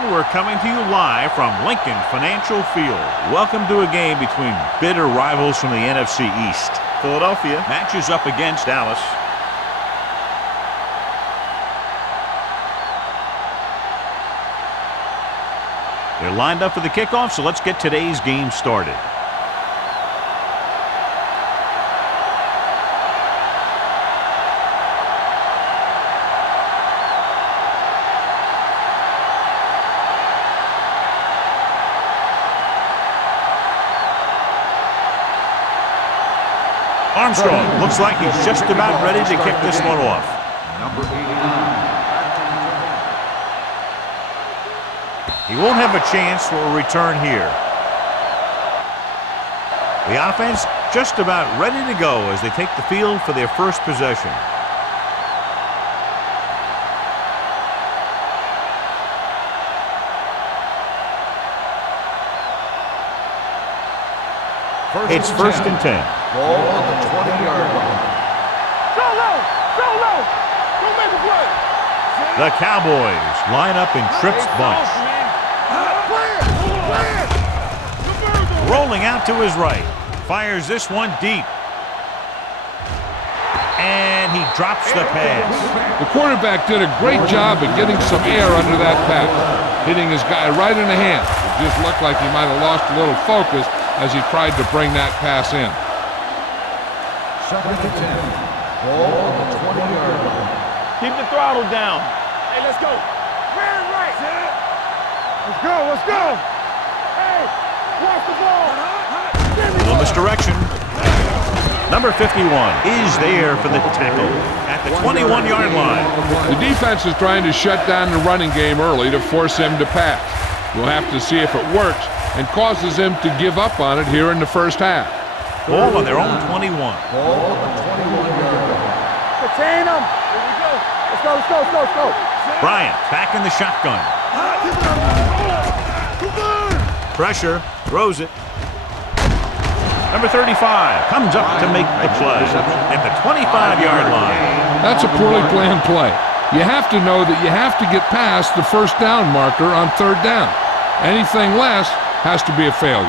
And we're coming to you live from Lincoln Financial Field. Welcome to a game between bitter rivals from the NFC East. Philadelphia matches up against Dallas. They're lined up for the kickoff, so let's get today's game started. Armstrong looks like he's just about ready to kick this one off. Number 89. He won't have a chance for a return here. The offense just about ready to go as they take the field for their first possession. It's first and 10. Ball on the 20-yard line. Go low! Go low! Don't make a play! The Cowboys line up in Tripp's bunch. Rolling out to his right. Fires this one deep. And he drops the pass. The quarterback did a great job of getting some air under that pass, hitting his guy right in the hand. It just looked like he might have lost a little focus as he tried to bring that pass in. Second and 10. Ball on the 20-yard line. Keep the throttle down. Hey, let's go. Rear and right. Let's go, let's go. Hey, watch the ball. Little misdirection. Number 51 is there for the tackle at the 21-yard line. The defense is trying to shut down the running game early to force him to pass. We'll have to see if it works and causes him to give up on it here in the first half. Ball on their own 21. Ball on the 21-yard line. Contain them. Here we go. Let's go, let's go, let's go, let's go. Bryant back in the shotgun. Pressure, throws it. Number 35 comes up to make the play at the 25-yard line. That's a poorly planned play. You have to know that you have to get past the first down marker on third down. Anything less has to be a failure.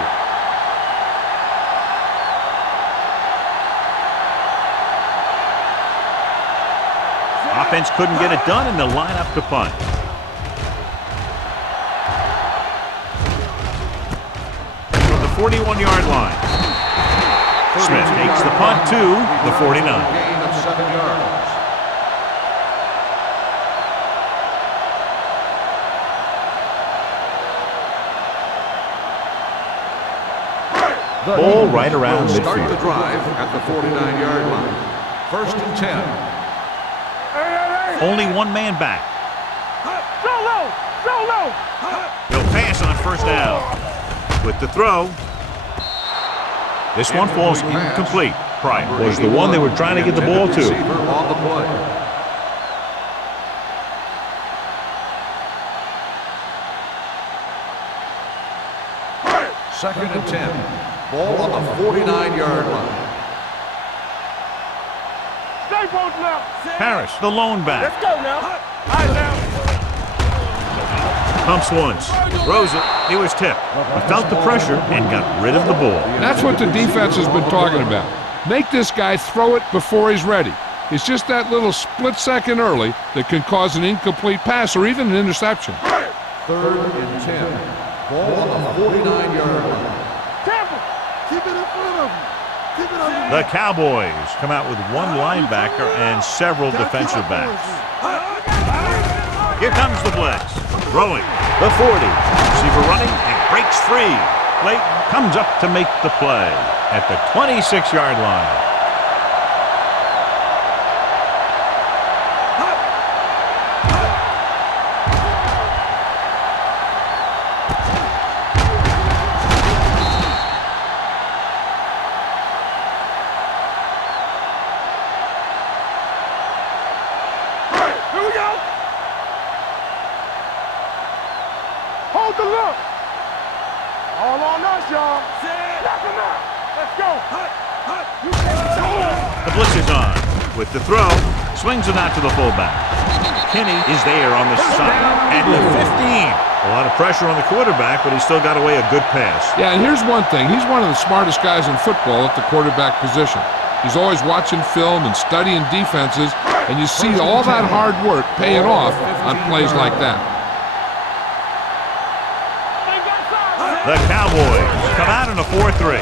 Offense couldn't get it done, and they'll line up to punt. From the 41-yard line. Smith takes the punt to the 49. Gain of 7 yards. Ball right around will start the midfield. drive at the 49-yard line. First and 10. Only one man back. Go low! Go low! He'll pass on first down. With the throw. This one falls incomplete. Bryant was the one they were trying to get the ball to. Receiver on the play. Second and 10. Ball on the 49-yard line. Stay both now. Harris, the lone back. Let's go now. All right now. Pumps once. Throws it. He was tipped. He felt the pressure and got rid of the ball. That's what the defense has been talking about. Make this guy throw it before he's ready. It's just that little split second early that can cause an incomplete pass or even an interception. Third and 10. Ball on the 49-yard line. Tampa, keep it in front of him. Keep it on The Cowboys come out with one linebacker and several defensive backs. Here comes the blitz. Throwing. The 40. Receiver running and breaks free. Layton comes up to make the play at the 26-yard line. Here we go. Hold the look. All on us, y'all. Knock him out. Let's go. The blitz is on. With the throw, swings it out to the fullback. Kinney is there on the side at the 15. A lot of pressure on the quarterback, but he still got away a good pass. Yeah, and here's one thing. He's one of the smartest guys in football at the quarterback position. He's always watching film and studying defenses, and you see all that hard work paying off on plays like that. The Cowboys come out in a 4-3.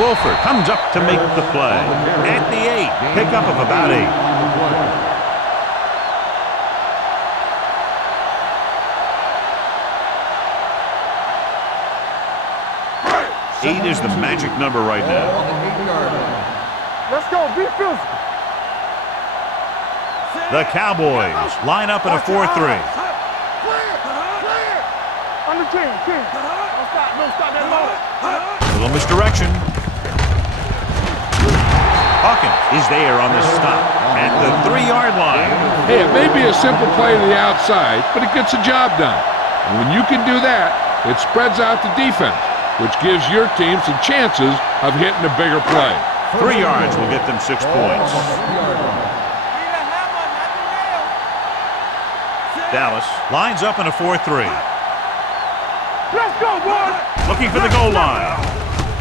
Wolford comes up to make the play. At the 8, pickup of about 8. 8 is the magic number right now. Let's go. Be physical. The Cowboys line up in a 4-3. On the team. Don't stop that low. Little misdirection. Hawkins is there on the stop at the 3-yard line. Hey, it may be a simple play to the outside, but it gets the job done. And when you can do that, it spreads out the defense, which gives your team some chances of hitting a bigger play. 3 yards will get them 6 points. Dallas lines up in a 4-3. Let's go, boys. Looking for the goal line.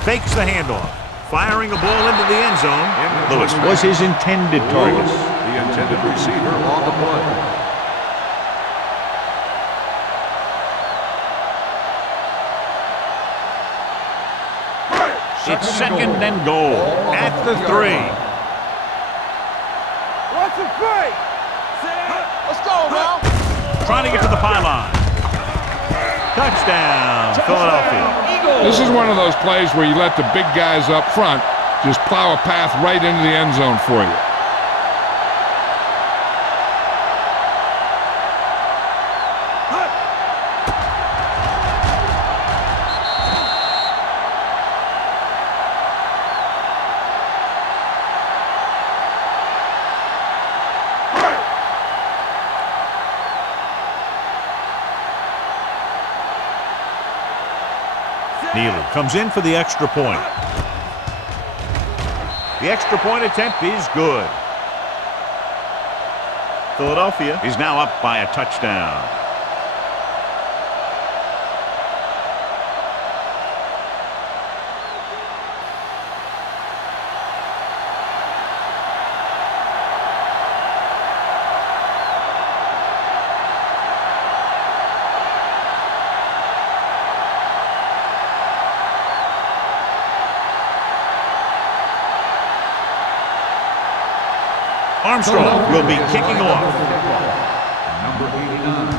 Fakes the handoff. Firing a ball into the end zone. Lewis was his intended target. The intended receiver on the play. It's second and goal at the 3. What's the play? Let's go, now. Trying to get to the pylon. Touchdown, Philadelphia. This is one of those plays where you let the big guys up front just plow a path right into the end zone for you. Neely comes in for the extra point. The extra point attempt is good. Philadelphia is now up by a touchdown. Armstrong will be kicking off. Number 89.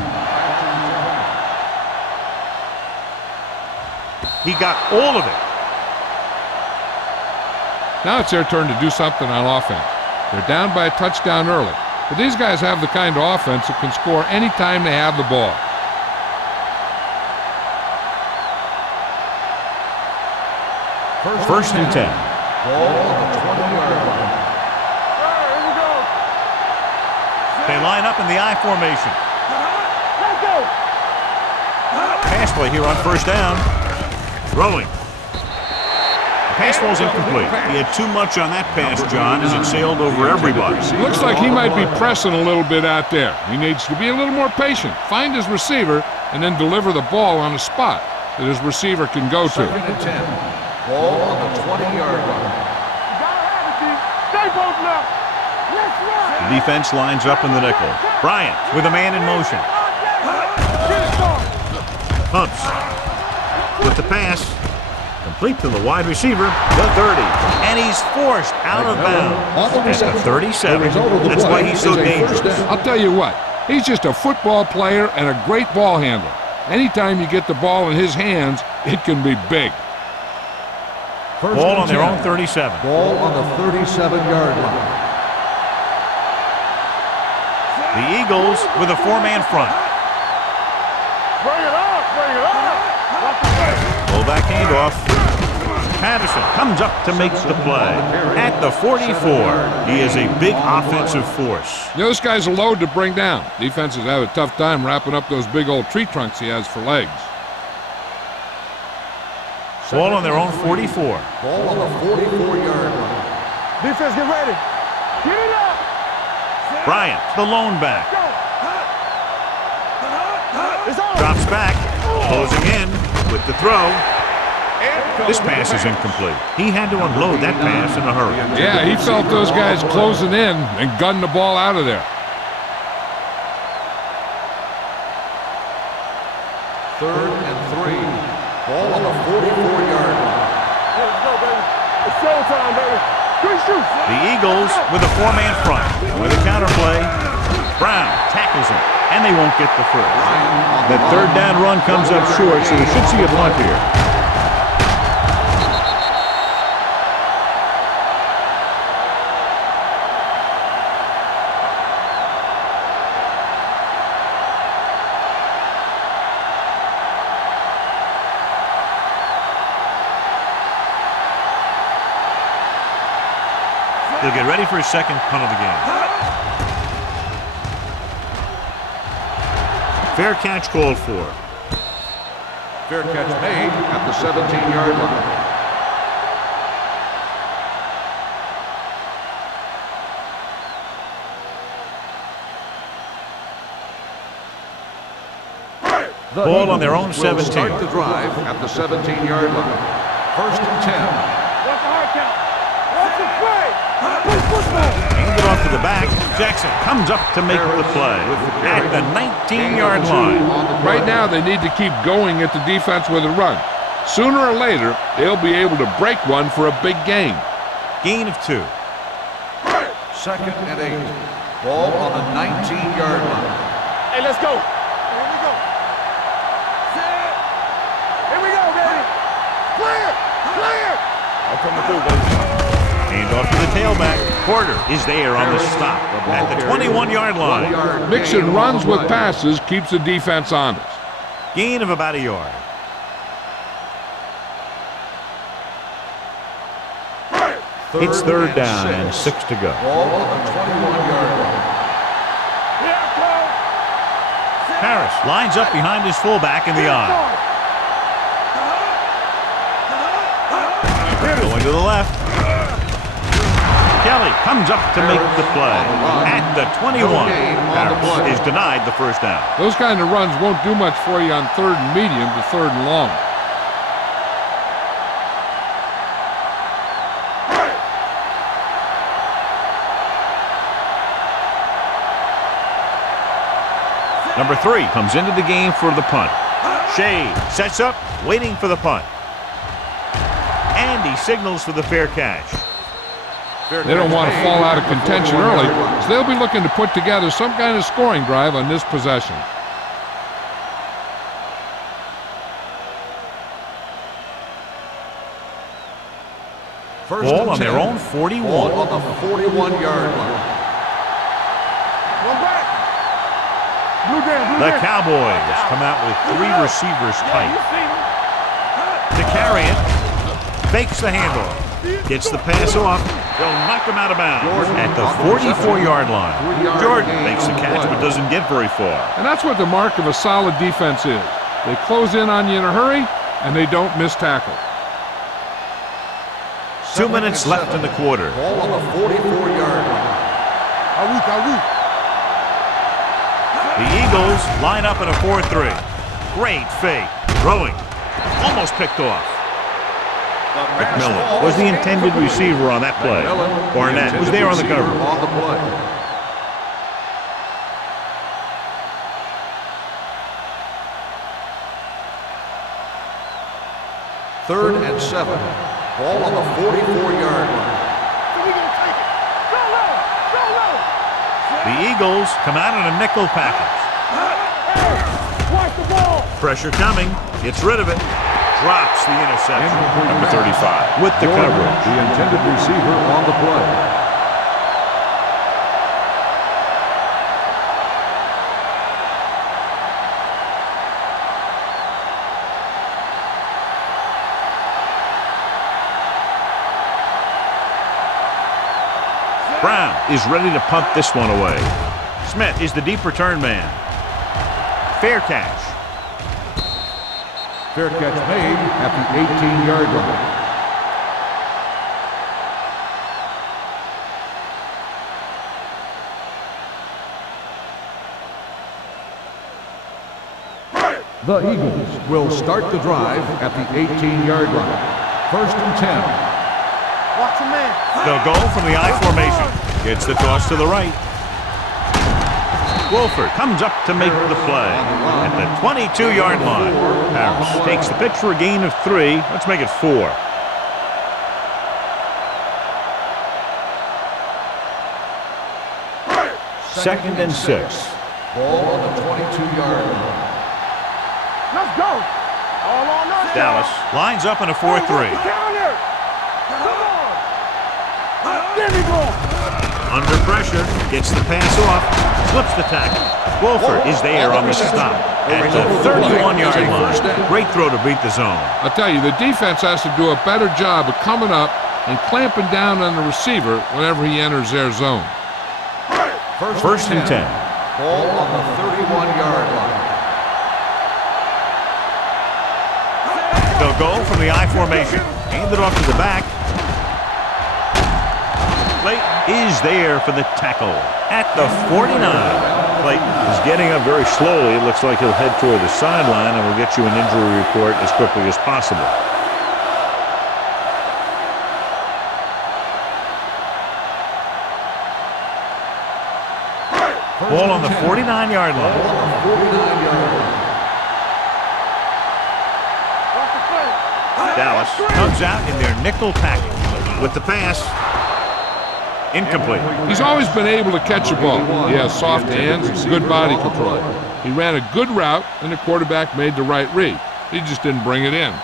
He got all of it. Now it's their turn to do something on offense. They're down by a touchdown early, but these guys have the kind of offense that can score any time they have the ball. First and 10. Ball on the 20-yard line. They line up in the I formation. Let's go. Pass play here on first down. Throwing. The pass ball's incomplete. He had too much on that pass, John, as it sailed over everybody. Looks like he might be pressing a little bit out there. He needs to be a little more patient, find his receiver, and then deliver the ball on a spot that his receiver can go to. Second and 10. Ball on the 20-yard line. Stay both left. The defense lines up in the nickel. Bryant with a man in motion. Pumps. With the pass. Complete to the wide receiver, the 30. And he's forced out of bounds at the 37. That's why he's so dangerous. I'll tell you what, he's just a football player and a great ball handler. Anytime you get the ball in his hands, it can be big. Ball on their own 37. Ball on the 37-yard line. The Eagles with a 4-man front. Bring it up. Pull back handoff. Patterson comes up to make the play. At the 44, he is a big offensive force. You know, this guy's a load to bring down. Defenses have a tough time wrapping up those big old tree trunks he has for legs. Ball on their own 44. Ball on the 44-yard line. Defense, get ready. Get it up. Bryant, the lone back. Drops back, closing in with the throw. This pass is incomplete. He had to unload that pass in a hurry. Yeah, he felt those guys closing in and gunned the ball out of there. Third and 3. Ball on the 44-yard line. Let's go, baby. It's showtime, baby. Good shoot. The Eagles with a 4-man front. With a counterplay, Brown tackles him, and they won't get the first. The third down run comes up short, so we should see a punt here. They'll get ready for his second punt of the game. Fair catch called for. Fair catch made at the 17-yard line. Ball on their own 17. Will start the drive at the 17-yard line. First and 10. What's the hard count? What's the play? Hand it off to the back. Jackson comes up to make the play at the 19-yard line. Right now, they need to keep going at the defense with a run. Sooner or later, they'll be able to break one for a big gain. Gain of 2. Second and 8. Ball on the 19-yard line. Hey, let's go. Here we go. Here we go, baby. Clear. Clear. I'm coming through, baby. Hand off to the tailback. Porter is there on the stop at the 21-yard line. Mixing runs with passes keeps the defense honest. Gain of about a yard. It's third down and 6 to go. Ball on the 21-yard line. Harris lines up behind his fullback in the eye. Going to the left. Kelly comes up to make the play at the 21. Harris is denied the first down. Those kind of runs won't do much for you on third and medium to third and long. Number 3 comes into the game for the punt. Shea sets up, waiting for the punt. And he signals for the fair catch. They don't want to fall out of contention early, so they'll be looking to put together some kind of scoring drive on this possession. Ball on their own 41. Ball on the 41-yard line. One back. Blue down, The Cowboys come out with 3 receivers tight. To carry it, fakes the handoff, gets the pass off, they'll knock him out of bounds at the 44-yard line. Jordan makes the catch but doesn't get very far. And that's what the mark of a solid defense is. They close in on you in a hurry, and they don't miss tackle. 2 minutes left in the quarter. Ball on the 44-yard line. The Eagles line up in a 4-3. Great fake. Throwing. Almost picked off. McMillan was the intended receiver on that play. Barnett was there on the cover. On the play. Third and 7. Ball on the 44-yard line. The Eagles come out in a nickel package. Watch the ball. Pressure coming. Gets rid of it. Drops the interception. Number 35 with the coverage. The intended receiver on the play. Brown is ready to punt this one away. Smith is the deep return man. Fair catch. Fair catch made at the 18-yard line. The Eagles will start the drive at the 18-yard line. 1st and 10. Watch your man. They'll go from the I formation. Gets the toss to the right. Wolford comes up to make the play at the 22-yard line. Harris takes the pitch for a gain of 3. Let's make it 4. Second and 6. Ball on the 22-yard line. Let's go. All on us. Dallas lines up in a 4-3. Counter. Come on. There we go. Under pressure, gets the pass off, slips the tackle. Wolford is there on the stop at the 31-yard line. Great throw to beat the zone. I'll tell you, the defense has to do a better job of coming up and clamping down on the receiver whenever he enters their zone. First and 10. Ball on the 31-yard line. They'll go from the I formation. Hand it off to the back. Clayton is there for the tackle at the 49. Clayton is getting up very slowly. It looks like he'll head toward the sideline, and we'll get you an injury report as quickly as possible. Ball on the 49-yard line. Dallas comes out in their nickel package with the pass. Incomplete. He's always been able to catch a ball. He has soft hands and good body control. He ran a good route, and the quarterback made the right read. He just didn't bring it in.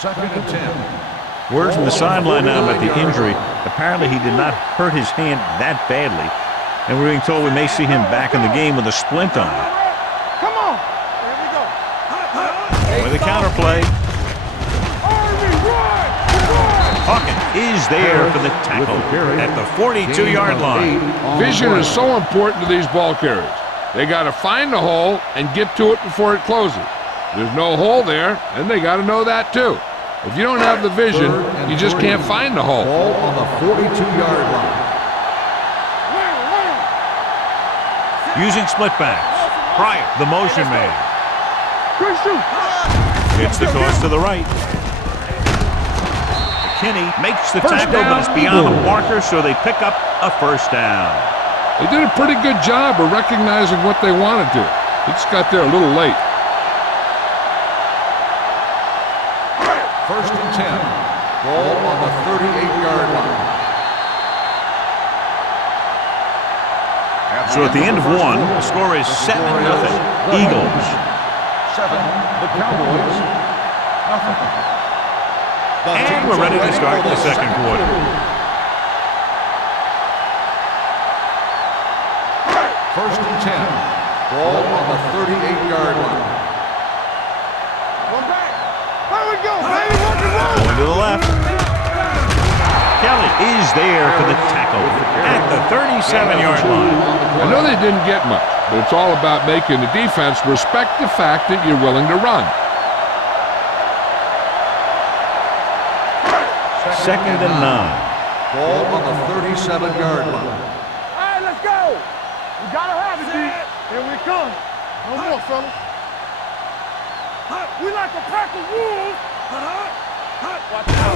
Second and 10. Word from the sideline now about the injury. Apparently he did not hurt his hand that badly. And we're being told we may see him back in the game with a splint on. Come on. Here we go. With a counter play. Hawkins is there for the tackle at the 42-yard line. Vision is so important to these ball carriers. They got to find the hole and get to it before it closes. There's no hole there, and they got to know that too. If you don't have the vision, you just can't find the hole. Ball on the 42-yard line. Using split backs. Pryor, the motion man. Good shoot. It's the toss to the right. McKinney makes the tackle, but it's beyond the marker, so they pick up a first down. They did a pretty good job of recognizing what they wanted to. They just got there a little late. First and 10. Ball on the 38-yard line. So at the end of one, the score is 7-0. Eagles. 7. The Cowboys. Nothing. And we're ready to start the second quarter. First and 10. Ball on the 38-yard line. One back. Here we go, baby. Watch it roll. Going to the left. Kelly is there for the tackle at the 37-yard line. I know they didn't get much, but it's all about making the defense respect the fact that you're willing to run. Second and 9. Ball on the 37-yard line. All right, let's go. We gotta have it, D. Here we come. No more, fellas. We like a pack of wolves. Watch out.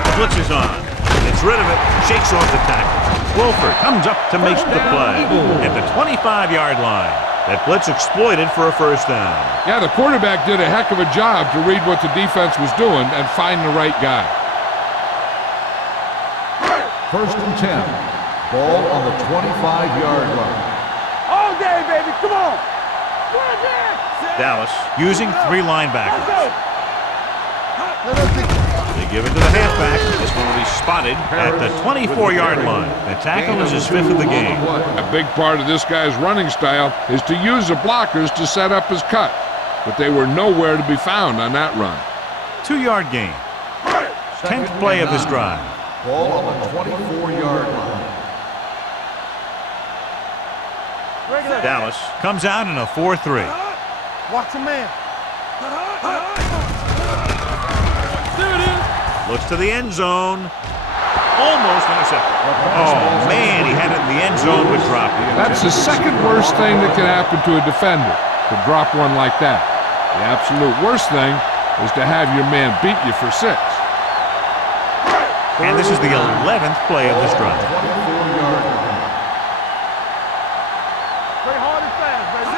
The blitz is on. Gets rid of it. Shakes off the tackle. Wolford comes up to make the play at the 25-yard line. That blitz exploited for a first down. Yeah, the quarterback did a heck of a job to read what the defense was doing and find the right guy. First and 10. Ball on the 25-yard line. All day, baby. Come on. Dallas using 3 linebackers. They give it to the halfback. This one will be spotted at the 24-yard line. The tackle is his 5th of the game. A big part of this guy's running style is to use the blockers to set up his cut, but they were nowhere to be found on that run. 2-yard gain. 10th play of this drive. Ball on the 24-yard line. Dallas comes out in a 4-3. Watch your man. Looks to the end zone. almost intercepted. Oh, man, he had it in the end zone but dropped it. That's the second worst thing that can happen to a defender, to drop one like that. The absolute worst thing is to have your man beat you for 6. And this is the 11th play of this drive.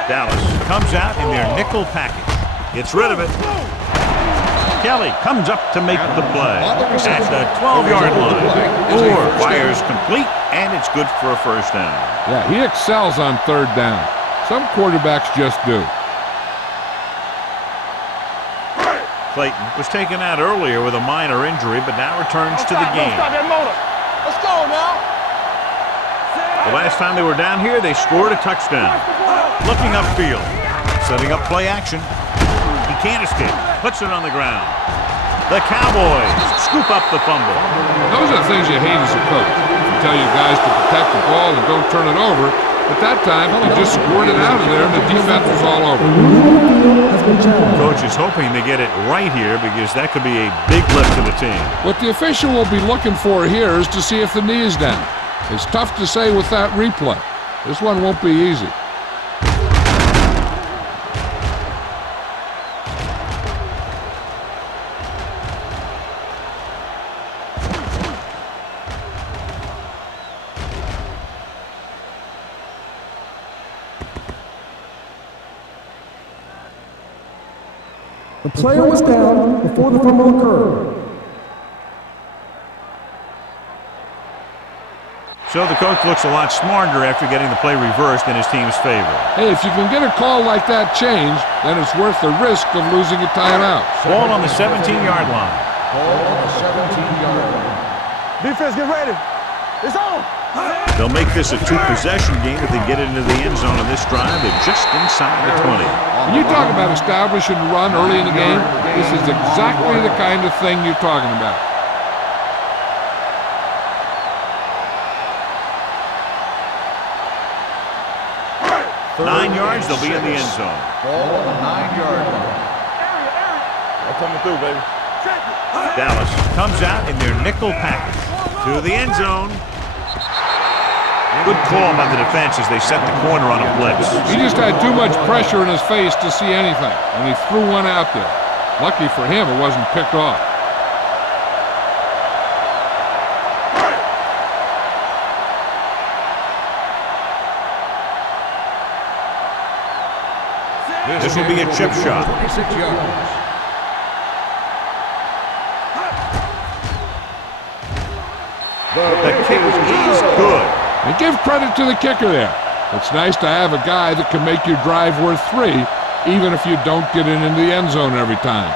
Dallas comes out in their nickel package. Gets rid of it. Kelly comes up to make the play at the 12-yard line. Moore fires complete, and it's good for a first down. Yeah, he excels on 3rd down. Some quarterbacks just do. Clayton was taken out earlier with a minor injury, but now returns to the game. Let's go now. The last time they were down here, they scored a touchdown. Looking upfield, setting up play action. He can't escape. Puts it on the ground. The Cowboys scoop up the fumble. Those are the things you hate as a coach. You tell your guys to protect the ball and don't turn it over. But that time, he just squirted out of there and the defense was all over. Coach is hoping they get it right here because that could be a big lift to the team. What the official will be looking for here is to see if the knee is down. It's tough to say with that replay. This one won't be easy. The player was down before the fumble occurred. So the coach looks a lot smarter after getting the play reversed in his team's favor. Hey, if you can get a call like that changed, then it's worth the risk of losing a timeout. Ball on the 17-yard line. Ball on the 17-yard line. Defense, get ready. It's on. They'll make this a 2-possession game if they get it into the end zone on this drive. They're just inside the 20. When you talk about establishing a run early in the game, this is exactly the kind of thing you're talking about. Nine yards, they'll be in the end zone. Ball on the 9-yard line. I'm coming through, baby. Dallas comes out in their nickel package to the end zone. Good call by the defense as they set the corner on a blitz. He just had too much pressure in his face to see anything, and he threw one out there. Lucky for him, it wasn't picked off. This will be a chip shot. 26 yards. The kick is good. And give credit to the kicker there. It's nice to have a guy that can make your drive worth 3, even if you don't get it into the end zone every time.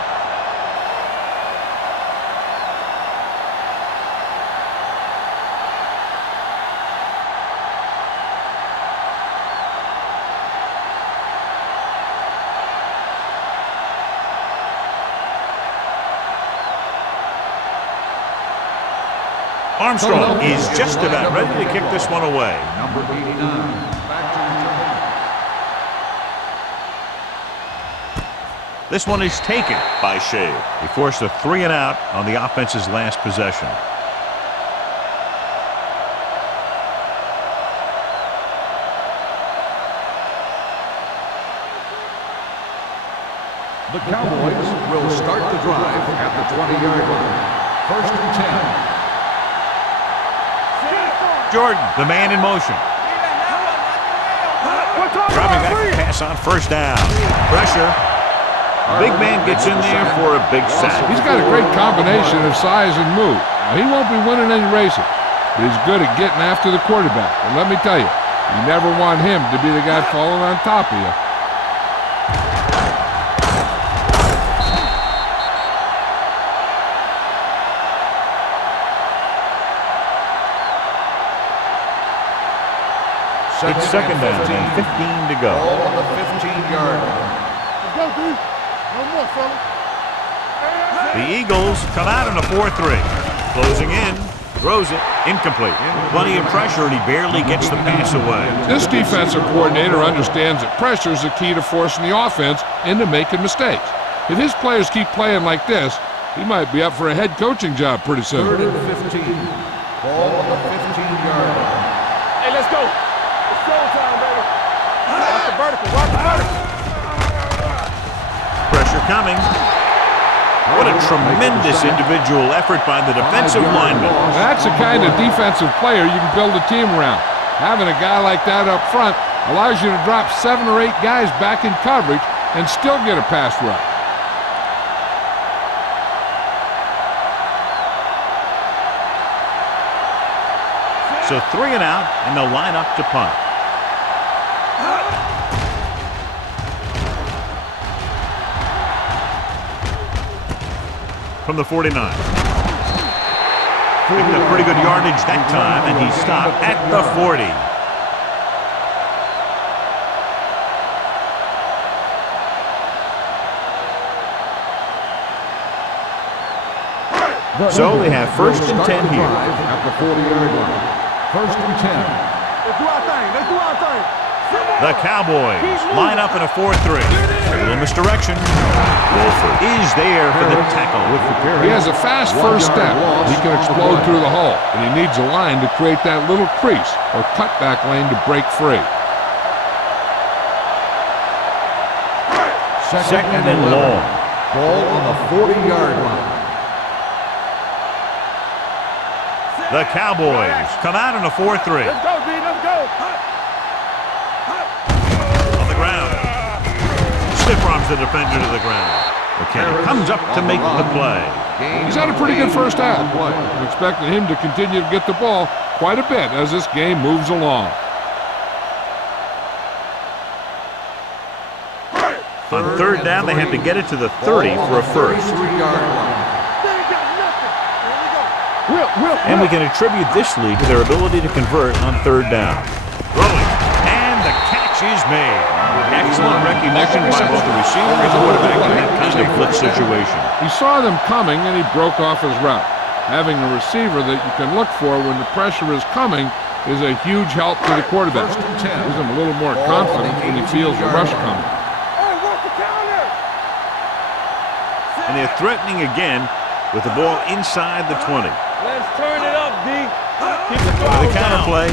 Armstrong is just about ready to kick this one away. Number 89. Back to return. This one is taken by Shea. He forced a 3-and-out on the offense's last possession. The Cowboys will start the drive at the 20-yard line. 1st and 10. Jordan, the man in motion. Dropping back to pass on 1st down. Pressure. Big man gets in there for a big sack. He's got a great combination of size and move. Now, he won't be winning any races, but he's good at getting after the quarterback. And let me tell you, you never want him to be the guy falling on top of you. It's 2nd down and 15 to go. Ball on the 15-yard line. Let's go, dude. No more, fella. The Eagles come out in a 4-3. Closing in. Throws it. Incomplete. Plenty of pressure, and he barely gets the pass away. This defensive coordinator understands that pressure is the key to forcing the offense into making mistakes. If his players keep playing like this, he might be up for a head coaching job pretty soon. 3rd and 15. Pressure coming. What a tremendous individual effort by the defensive lineman. That's the kind of defensive player you can build a team around. Having a guy like that up front allows you to drop 7 or 8 guys back in coverage and still get a pass rush. So 3 and out, and they'll line up to punt. From the 49. Picked up pretty good yardage that time, and he stopped at the 40. So they have first and 10 here. At the 40-yard line. First and 10. Let's do our thing. Let's do our thing. The Cowboys line up in a 4-3. A little misdirection. Wolford is there for the tackle. He has a fast first step. He can explode through the hole, and he needs a line to create that little crease or cutback lane to break free. Second and long. Ball on the 40-yard line. The Cowboys come out in a 4-3. Let's go, D. Let's go. On the ground. Stiff arms the defender to the ground. McKinney comes up to make the play. He's had a pretty good first half. I'm expecting him to continue to get the ball quite a bit as this game moves along. On third down, they have to get it to the 30 for a first. And we can attribute this lead to their ability to convert on third down. Throwing, and the catch is made. Excellent recognition by both the receiver and the quarterback in that kind of blitz situation. He saw them coming and he broke off his route. Having a receiver that you can look for when the pressure is coming is a huge help to the quarterback. Gives him a little more confidence when he feels the rush coming. And they're threatening again with the ball inside the 20. Let's turn it up, D. Keep the For the down. counter play.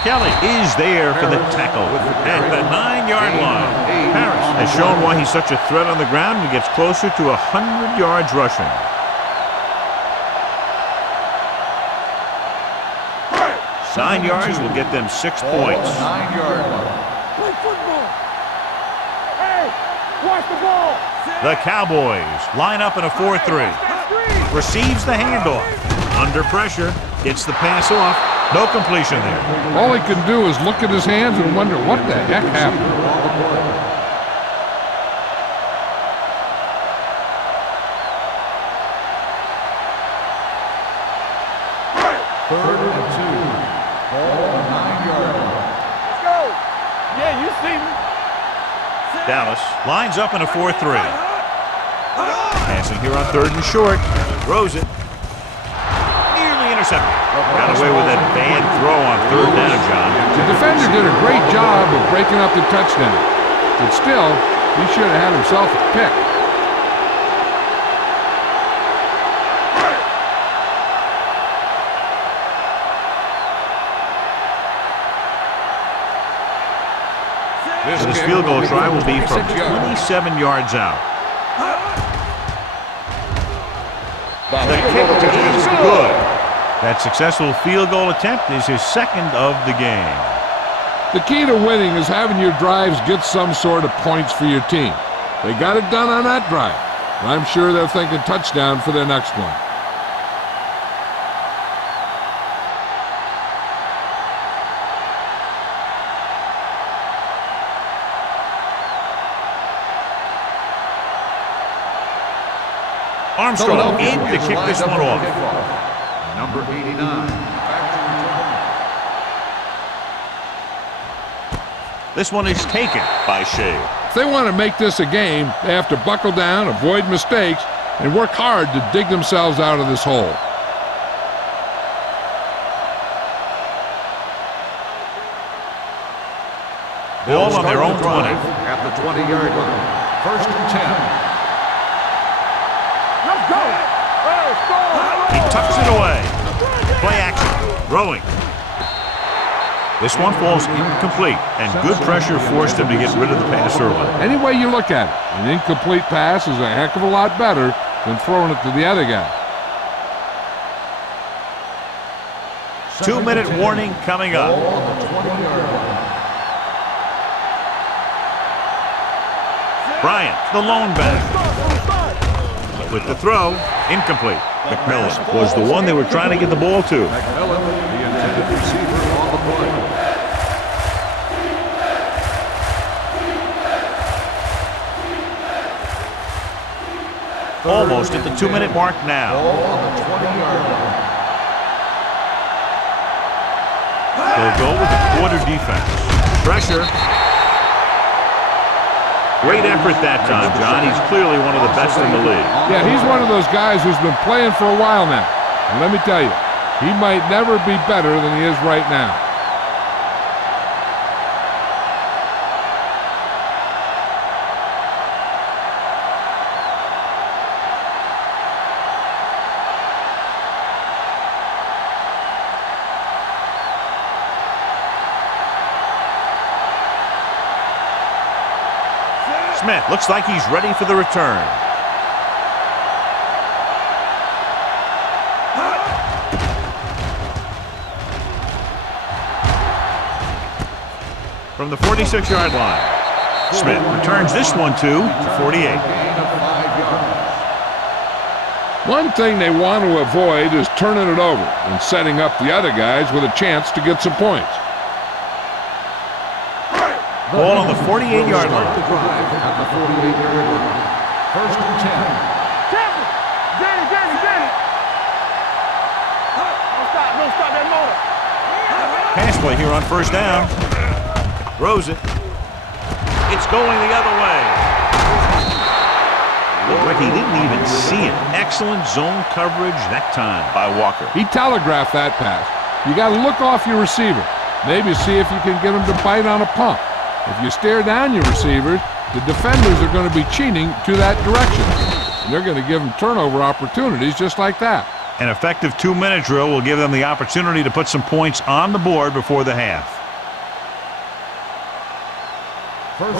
Kelly is there for the tackle at the 9-yard line. Harris has shown why he's such a threat on the ground and gets closer to 100 yards rushing. Nine yards will get them 6 points. 9-yard line. Play football. Hey, watch the ball. The Cowboys line up in a 4-3. Receives the handoff. Under pressure. Gets the pass off. No completion there. All he can do is look at his hands and wonder what the heck happened. Third and 2. Ball on the 9-yard line. Let's go. Yeah, you see me. Dallas lines up in a 4-3. Passing here on third and short. Throws it. Nearly intercepted. Got away with that bad throw on third down, John. The defender did a great job of breaking up the touchdown. But still, he should have had himself a pick. This field goal try will be from 27 yards out. The kick is good. That successful field goal attempt is his second of the game. The key to winning is having your drives get some sort of points for your team. They got it done on that drive. And I'm sure they're thinking touchdown for their next one. Armstrong in to kick this one off. Number 89. This one is taken by Shea. If they want to make this a game, they have to buckle down, avoid mistakes, and work hard to dig themselves out of this hole. Ball on their own 20. At the 20-yard line. First and 10. Let's go. Let's go. He tucks it away. Play action. Throwing. This one falls incomplete, and good pressure forced him to get rid of the pass early. Any way you look at it, an incomplete pass is a heck of a lot better than throwing it to the other guy. 2-minute warning coming up. Bryant, the lone back. With the throw, incomplete. McMillan was the one they were trying to get the ball to. McMillan, the intended receiver on the play. Almost at the 2-minute mark now. Ball on the 20-yard line. They'll go with the quarter defense. Pressure. Great effort that time, John. He's clearly one of the best in the league. Yeah, he's one of those guys who's been playing for a while now. And let me tell you, he might never be better than he is right now. Smith looks like he's ready for the return. From the 46-yard line, Smith returns this one to 48. Gain of 5 yards. One thing they want to avoid is turning it over and setting up the other guys with a chance to get some points. Ball on the 48-yard Start the line. drive at the 48-yard line. First and 10. Get it. Don't stop that motor. Pass play here on first down. Throws it. It's going the other way. Looked like he didn't even see it. Excellent zone coverage that time by Walker. He telegraphed that pass. You got to look off your receiver. Maybe see if you can get him to bite on a pump. If you stare down your receivers, the defenders are going to be cheating to that direction. And they're going to give them turnover opportunities just like that. An effective 2-minute drill will give them the opportunity to put some points on the board before the half.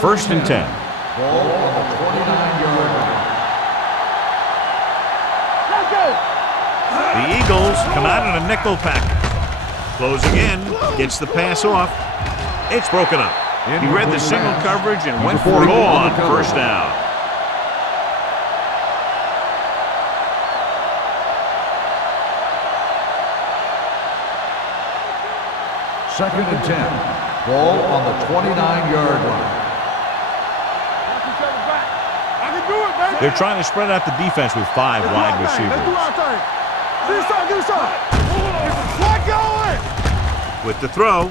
First and 10. Ball on the 29-yard line. Let's go. The Eagles come out in a nickel package. Closing in, gets the pass off. It's broken up. He read the single coverage and went for it all on first down. Second and 10. Ball on the 29-yard line. Watch each other back. I can do it, baby. They're trying to spread out the defense with 5 wide Let's do receivers. our thing. Give me some. What going? With the throw,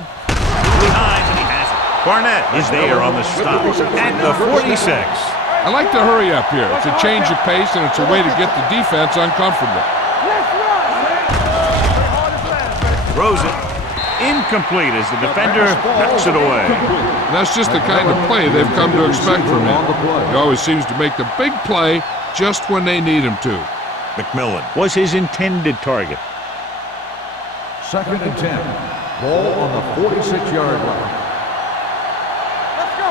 behind, and he has it. Barnett is there on the stop at the 46. I like to hurry up here. It's a change of pace, and it's a way to get the defense uncomfortable. Let's run. Throws it. Incomplete as the defender knocks it away. And that's just the kind of play they've come to expect from him. He always seems to make the big play just when they need him to. McMillan was his intended target. Second and 10. Ball on the 46-yard line. Let's go.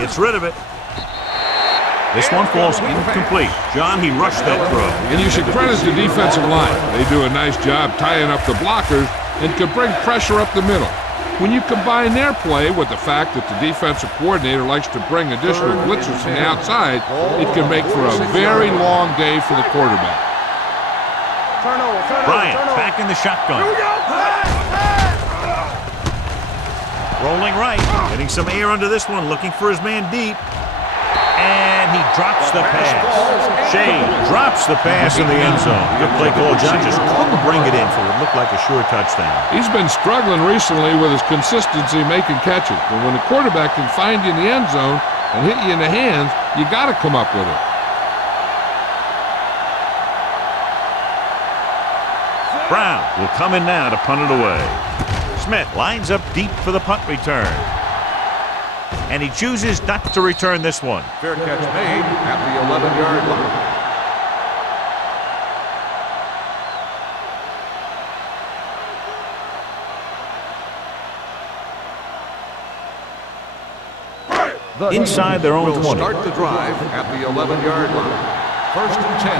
Gets rid of it. This one falls incomplete. John, he rushed that throw. And you should credit the defensive line. They do a nice job tying up the blockers and can bring pressure up the middle. When you combine their play with the fact that the defensive coordinator likes to bring additional blitzers from the outside, it can make for a very long day for the quarterback. Turnover. Bryant back in the shotgun. Rolling right. Getting some air under this one. Looking for his man deep. And he drops the pass. Shea drops the pass in the end zone. Good play call. John just couldn't bring it in for what looked like a sure touchdown. He's been struggling recently with his consistency making catches. But when the quarterback can find you in the end zone and hit you in the hands, you got to come up with it. Brown will come in now to punt it away. Smith lines up deep for the punt return. And he chooses not to return this one. Fair catch made at the 11-yard line. inside their own will 20. start the drive at the 11-yard line. First and 10.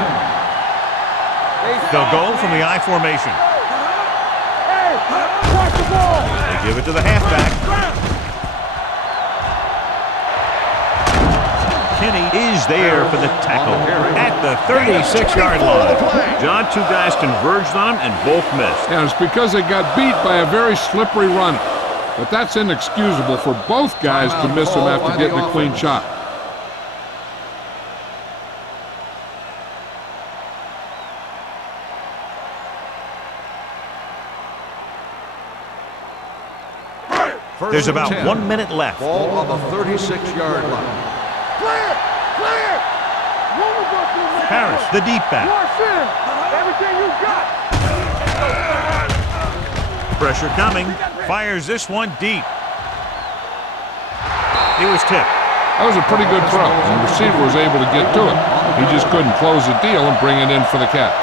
They'll go from the I formation. Hey, watch the ball. They give it to the halfback. Kinney is there for the tackle at the 36-yard line. John, two guys converged on him and both missed. And it's because they got beat by a very slippery runner. But that's inexcusable for both guys to miss him after getting a clean shot. There's about 1 minute left. Ball on the 36-yard line. Clear! Clear! Roll go through the Harris, the deep back. Rush in! Everything you got! Pressure coming. Fires this one deep. He was tipped. That was a pretty good throw, and the receiver was able to get to it. He just couldn't close the deal and bring it in for the catch.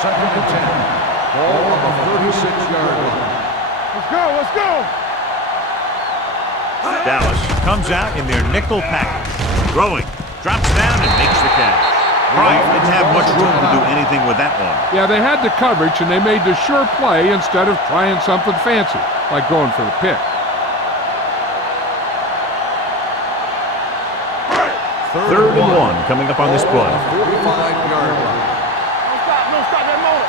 Second and 10. Ball on the 36-yard line. Let's go! Let's go! Dallas comes out in their nickel package. Throwing. Drops down and makes the catch. Bryant didn't have much room to do anything with that one. Yeah, they had the coverage, and they made the sure play instead of trying something fancy, like going for the pick. Third and one coming up on this play. 45-yard line. Don't stop that motor!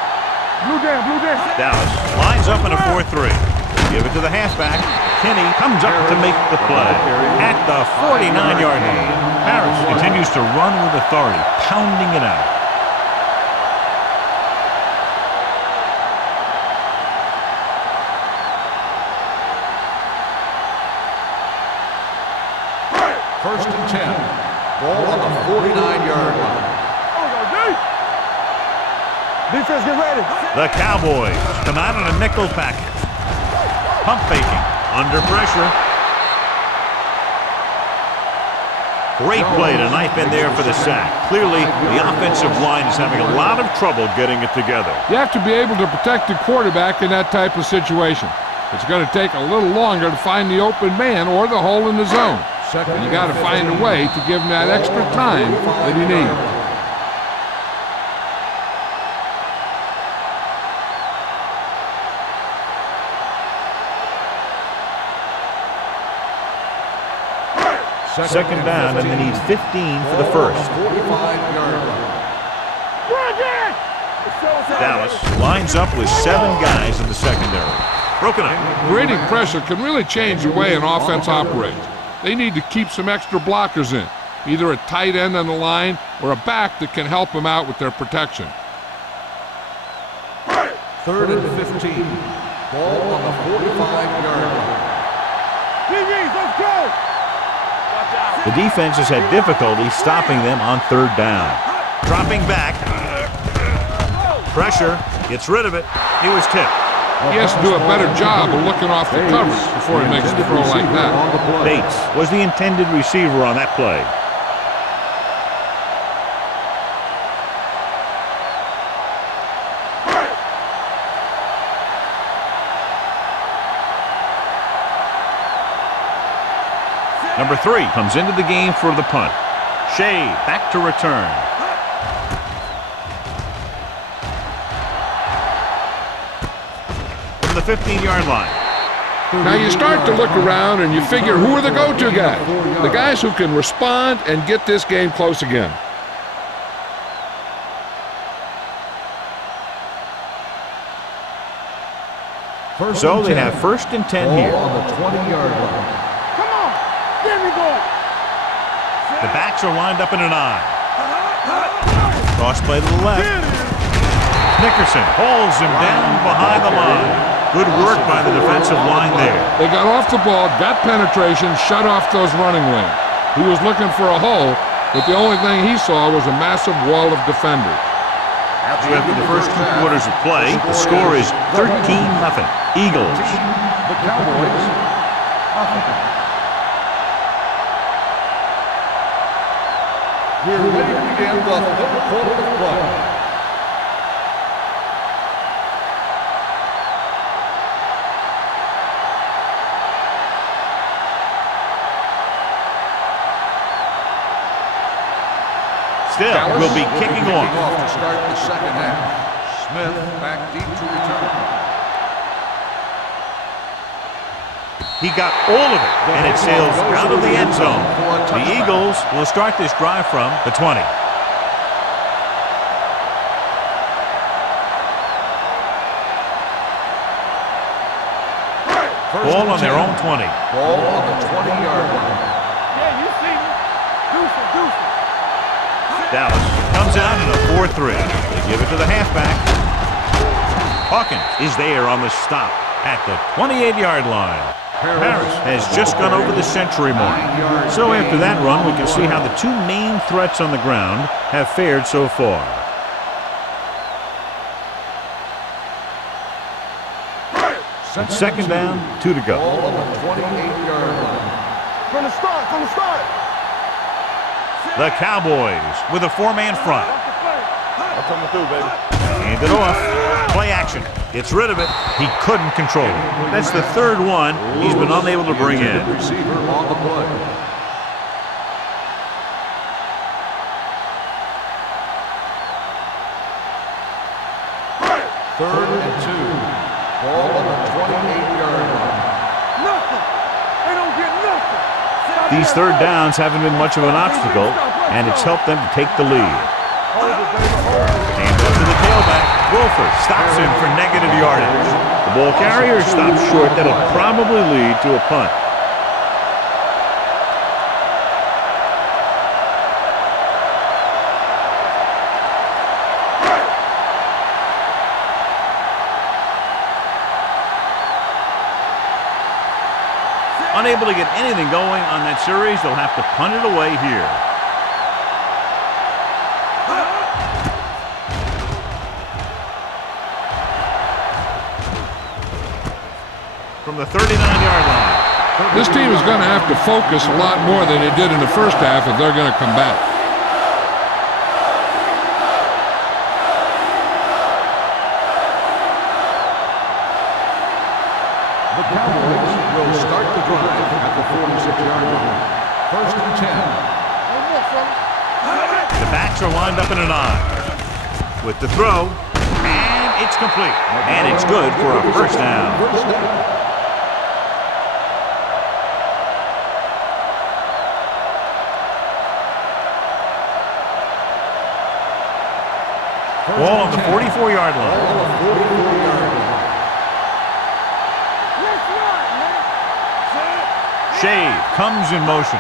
Blue down, blue down! Dallas lines up in a 4-3. Give it to the halfback. Kinney comes up to make the play at the 49-yard line. Harris continues to run with authority, pounding it out. First and 10. Ball on the 49-yard line. Defense, get ready! The Cowboys come out in a nickel package. Pump faking. Under pressure. Great play to knife in there for the sack. Clearly, the offensive line is having a lot of trouble getting it together. You have to be able to protect the quarterback in that type of situation. It's going to take a little longer to find the open man or the hole in the zone. And you got to find a way to give him that extra time that he needs. Second down, and they need 15 for the first. 45-yard line. Dallas lines up with 7 guys in the secondary. Broken up. Creating pressure can really change the way an offense operates. They need to keep some extra blockers in, either a tight end on the line or a back that can help them out with their protection. Third and 15. Ball on the 45-yard line. DBs, let's go! The defense has had difficulty stopping them on third down. Dropping back. Pressure. Gets rid of it. He was tipped. He has to do a better job of looking off the coverage before he makes a throw like that. Bates was the intended receiver on that play. Number 3 comes into the game for the punt. Shea back to return. From the 15-yard line. Now you start to look around and you figure, who are the go-to guys? The guys who can respond and get this game close again. So they have first and 10 here. On the 20-yard line. Come on! There we go! The backs are lined up in an I. Cross play to the left. Nickerson holds him down behind the line. Good work by the defensive line there. They got off the ball, got penetration, shut off those running lanes. He was looking for a hole, but the only thing he saw was a massive wall of defenders. After the first 2 quarters of play, the score is 13-0. Eagles. The Cowboys. We're ready to begin the third quarter of play. still Dallas will be kicking off. to start the second half. Smith back deep to return. He got all of it, and it sails out of the end zone. The Eagles will start this drive from the 20. Ball on their own 20. Ball on the 20-yard line. Yeah, you see me. Deuce it. Dallas comes out in a 4-3. They give it to the halfback. Hawkins is there on the stop at the 28-yard line. Harris has just gone over the century mark. So after that run, we can see how the two main threats on the ground have fared so far. It's second down, 2 to go. Ball on the 28-yard line. From the start. The Cowboys with a four-man front. I'm coming through, baby. Hand it off. Play action. Gets rid of it. He couldn't control it. That's the third one he's been unable to bring in. Receiver on the play. Third and 2. Ball on the 28-yard line. Nothing. They don't get nothing. These third downs haven't been much of an obstacle, and it's helped them to take the lead. Hand up to the tailback. Wilford stops him for negative yardage. The ball carrier stops short. That'll probably lead to a punt. Unable to get anything going on that series, they'll have to punt it away here. From the 39-yard line. This team is going to have to focus a lot more than they did in the first half if they're going to come back. The Cowboys will start the drive at the 46-yard line. First and 10. The backs are lined up in an I. With the throw, and it's complete. And it's good for a first down. First down. Ball on the 44-yard line. Ball on the 44-yard line. Shade comes in motion.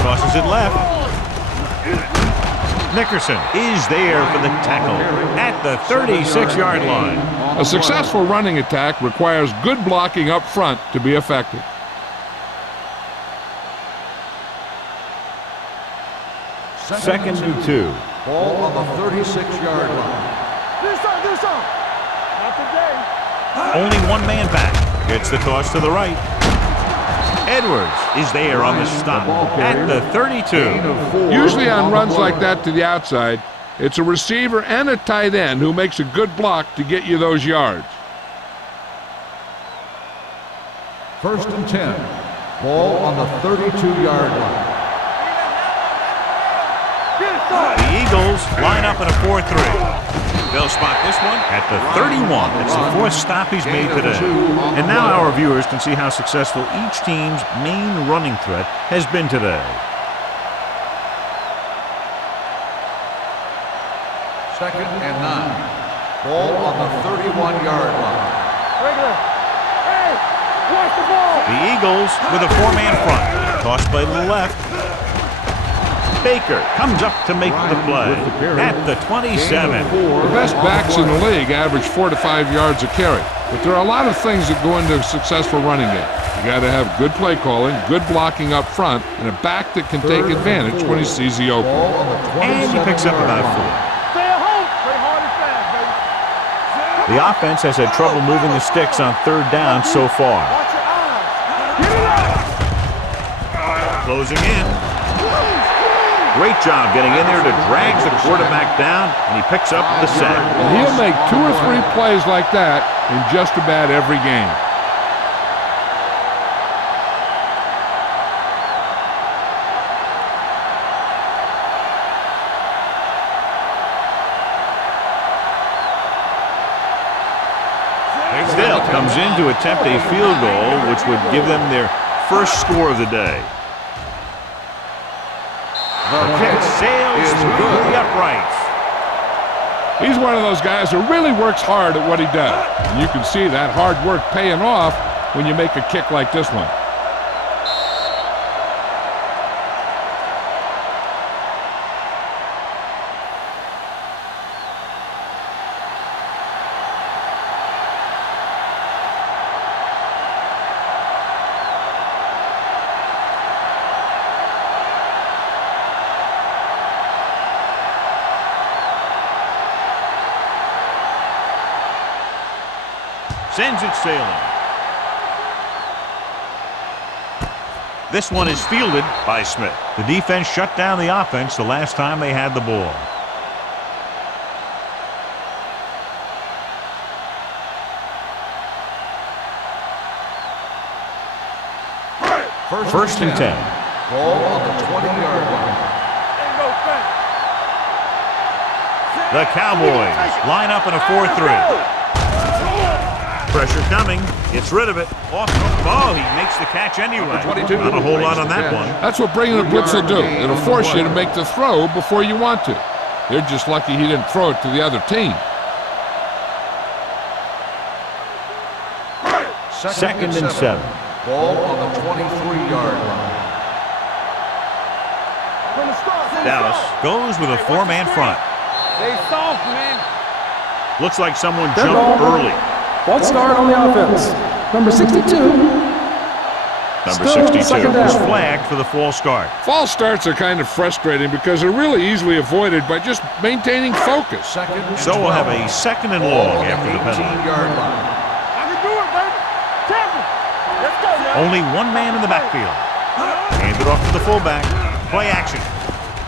Crosses it left. Nickerson is there for the tackle at the 36-yard line. A successful running attack requires good blocking up front to be effective. Second and 2. Ball on the 36-yard line. Do some. Not today. Only one man back. Gets the toss to the right. Edwards is there on the stop at the 32. Usually on runs like that to the outside, it's a receiver and a tight end who makes a good block to get you those yards. First and 10. Ball on the 32-yard line. The Eagles line up in a 4-3. They'll spot this one at the 31. That's the fourth stop he's made today. And now our viewers can see how successful each team's main running threat has been today. Second and 9. Ball on the 31-yard line. Regular. Hey, watch the ball. The Eagles with a four-man front. Tossed by the left. Baker comes up to make the play at the 27. The best backs in the league average 4 to 5 yards a carry, but there are a lot of things that go into a successful running game. You got to have good play calling, good blocking up front, and a back that can take advantage when he sees the opening. And he picks up about 4. Stay at home. Play hard and fast, baby. The offense has had trouble moving the sticks on third down so far. Watch your eyes. Get it up. Closing in. Great job getting in there to drag the quarterback down, and he picks up the sack. And he'll make 2 or 3 plays like that in just about every game. moves in to attempt a field goal, which would give them their first score of the day. The kick sails through the uprights. He's one of those guys who really works hard at what he does. And you can see that hard work paying off when you make a kick like this one. Sends it sailing. This one is fielded by Smith. The defense shut down the offense the last time they had the ball. First and 10. Ball on the 20-yard line. The Cowboys line up in a 4-3. Pressure coming. Gets rid of it. Oh, he makes the catch anyway. Not a whole lot on that one. That's what bringing a blitz will do. It'll force you to make the throw before you want to. They're just lucky he didn't throw it to the other team. Second and 7. Ball on the 23-yard line. Dallas goes with a 4-man front. Stay soft, man. Looks like someone jumped early. False start on the offense. Number 62. Number 62 was flagged for the false start. False starts are kind of frustrating because they're really easily avoided by just maintaining focus. So we'll have a second and long after the penalty. I can do it, baby. Temple. Let's go, man. Only one man in the backfield. Hands it off to the fullback. Play action.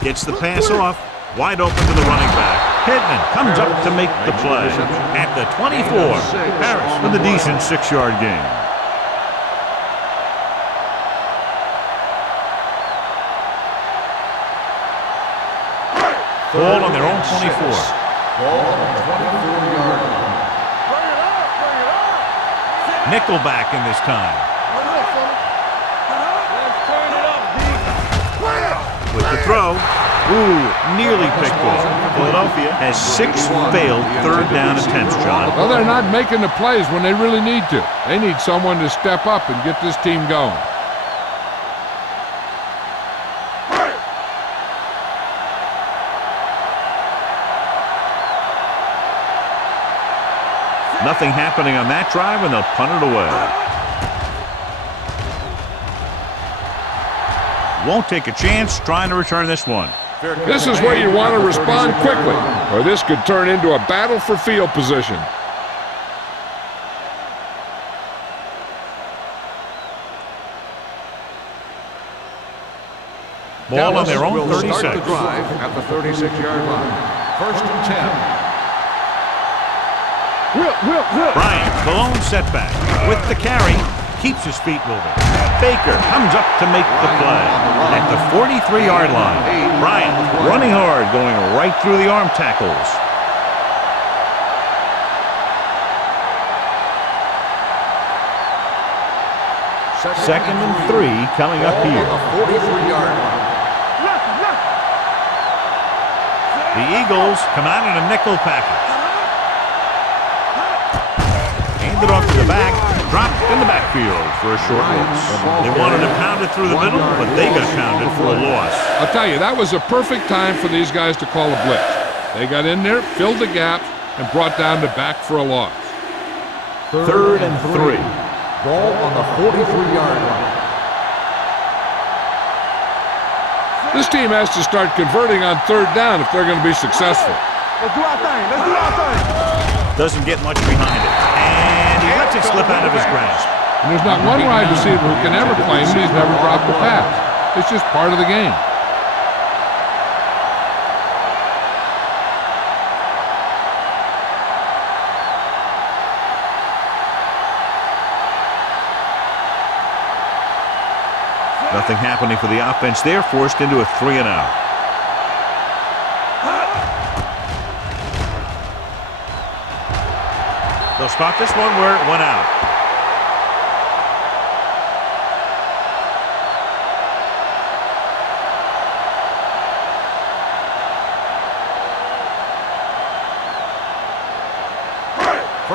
Gets the pass off. Wide open to the running back. Pittman comes up to make the play. At the 24, Harris with a decent 6-yard gain. Ball on their own 24. Ball on the 24-yard line. Nickelback in this time. Let's turn it up, D. With the throw. Ooh, nearly picked off. Philadelphia has 6 failed third down attempts, John. Well, they're not making the plays when they really need to. They need someone to step up and get this team going. Nothing happening on that drive, and they'll punt it away. Won't take a chance trying to return this one. This is where you want to respond quickly, or this could turn into a battle for field position. Ball on their own will 36. start the drive at the 36-yard line. First and 10. Bryant, the lone setback. With the carry, keeps his feet moving. Baker comes up to make the play. At the 43-yard line, Bryant running hard, going right through the arm tackles. Second and 3 coming up here. On the 43-yard line. The Eagles come out in a nickel package. Handed off to the back, dropped in the backfield for a short loss. They wanted to pound it through the middle, but they got pounded for a loss. I'll tell you, that was a perfect time for these guys to call a blitz. They got in there, filled the gap, and brought down the back for a loss. Third and 3. Ball on the 43-yard line. This team has to start converting on third down if they're going to be successful. Let's do our thing. Let's do our thing. Doesn't get much behind it. And he lets it slip out of his grasp. And there's not one wide receiver who can ever claim that he's never dropped a pass. It's just part of the game. Nothing happening for the offense. They're forced into a 3-and-out. The They'll start this one where it went out.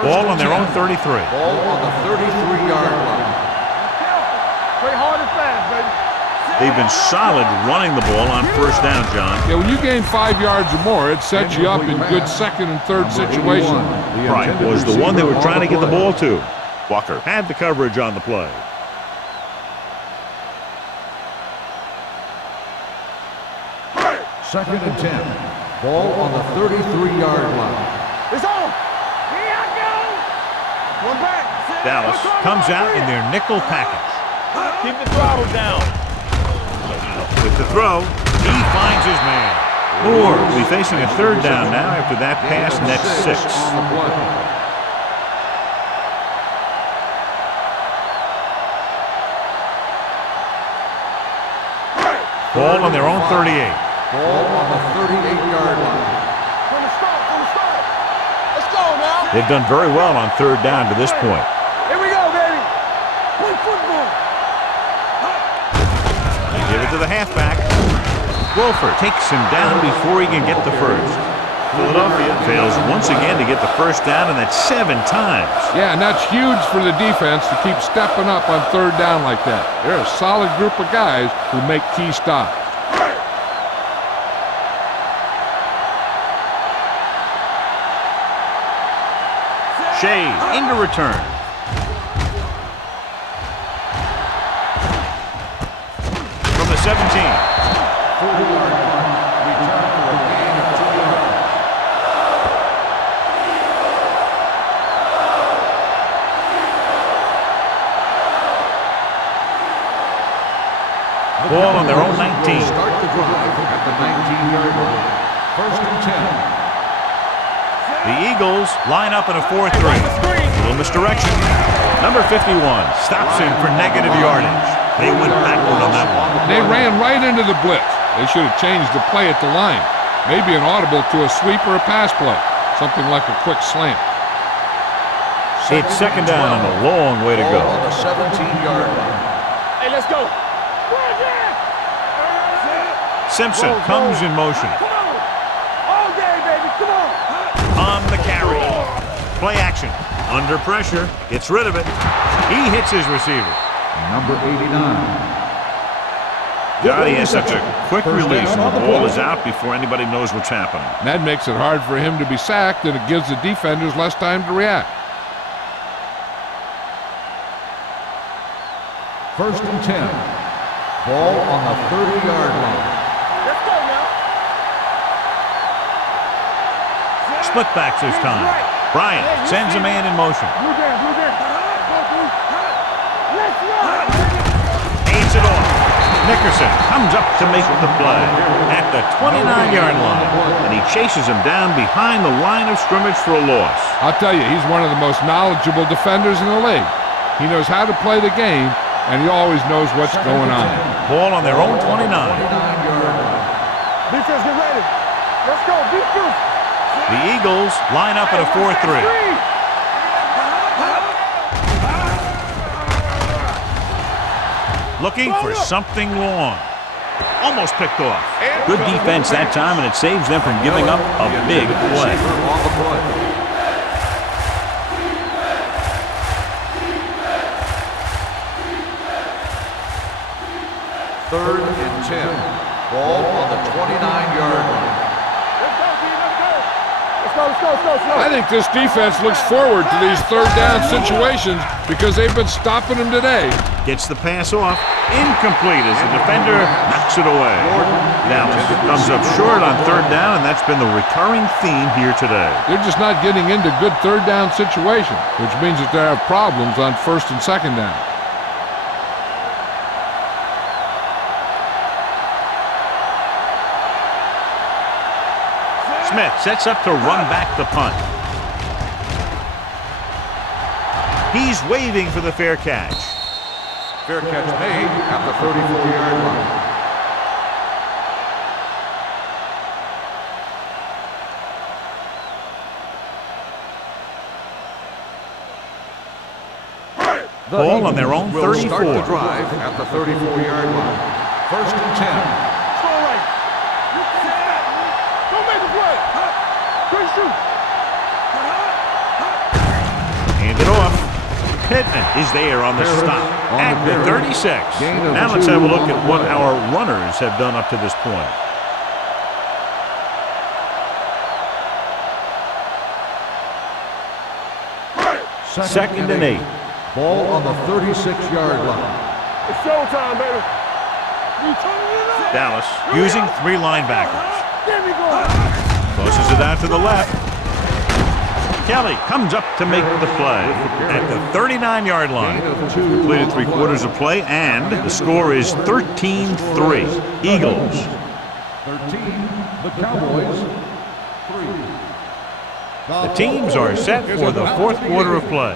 Ball on their own 33. Ball on the 33-yard line. Play hard and fast, baby. They've been solid running the ball on first down, John. Yeah, when you gain 5 yards or more, it sets you up in good second and third situations. Right, was the one they were trying to get the ball to. Walker had the coverage on the play. Second and 10. Ball on the 33-yard line. It's on. Here I go. One back. Dallas comes out in their nickel package. Keep the throttle down. With the throw, he finds his man. Moore will be facing a third down now after that pass next 6. On the play. Ball on their own 38. Ball on the 38-yard line. From the start. Let's go now. They've done very well on third down to this point. Here we go, baby. Play football. They give it to the halfback. Wolford takes him down before he can get the first. Philadelphia fails once again to get the first down, and that's 7 times. Yeah, and that's huge for the defense to keep stepping up on third down like that. They're a solid group of guys who make key stops. Shea into return. From the 17. 40-yard line. Return for a gain of 2 yards. Ball on their own 19. Start the drive at the 19-yard line. First and 10. The Eagles line up in a 4-3. Little misdirection. Number 51 stops him for negative yardage. They went backward on that one. They ran right into the blitz. They should have changed the play at the line. Maybe an audible to a sweep or a pass play. Something like a quick slant. It's second down and a long way to go. Ball on the 17-yard line. Hey, let's go. Simpson comes in motion. Come on. All day, baby. Come on. On the carry. Play action. Under pressure. Gets rid of it. He hits his receiver. Number 89. Johnny has such a quick release, and the ball is out before anybody knows what's happening. And that makes it hard for him to be sacked, and it gives the defenders less time to react. First and 10. Ball on the 30-yard line. Let's go now. Split backs this time. Bryant sends a man in motion. Blue down. Let's run. Aids it off. Nickerson comes up to make the play at the 29-yard line, and he chases him down behind the line of scrimmage for a loss. I'll tell you, he's one of the most knowledgeable defenders in the league. He knows how to play the game, and he always knows what's going on. Ball on their own 29. 29-yard line. Defense, get ready. Let's go. Defense. The Eagles line up at a 4-3. Looking for something long. Almost picked off. Good defense that time, and it saves them from giving up a big play. On the play. Third and 10. Ball on the 29-yard line. I think this defense looks forward to these third down situations because they've been stopping them today. Gets the pass off. Incomplete as the defender knocks it away. Dallas comes up short on third down, and that's been the recurring theme here today. They're just not getting into good third down situations, which means that they have problems on first and second down. Smith sets up to run back the punt. He's waving for the fair catch. Fair catch made at the 34-yard line. Ball on their own will 34. start the drive at the 34-yard line. First and 10. Go right. Don't make a play. Good shoot. Hand it off. Pittman is there on the stop at the 36. Now let's have a look at what our runners have done up to this point. Second and 8. Ball on the 36-yard line. It's showtime, baby. You turning it up. Dallas using 3 linebackers. There we go. Crosses it out to the left. Kelly comes up to make the play at the 39-yard line. Completed 3/4 of play, and the score is 13-3. Eagles. 13, the Cowboys. 3. The teams are set for the 4th quarter of play.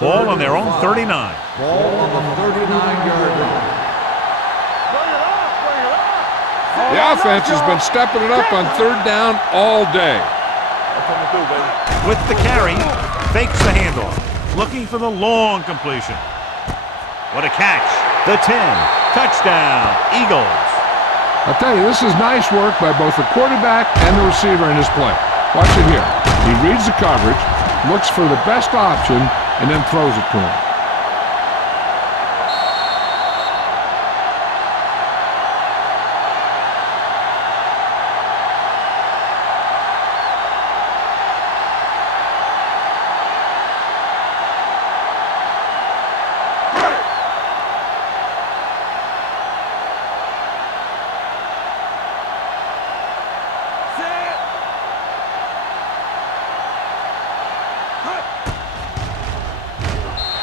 Ball on their own 39. Ball on the 39-yard line. The offense has been stepping it up on 3rd down all day. With the carry, fakes the handoff. Looking for the long completion. What a catch. The 10. Touchdown, Eagles. I'll tell you, this is nice work by both the quarterback and the receiver in this play. Watch it here. He reads the coverage, looks for the best option, and then throws it to him.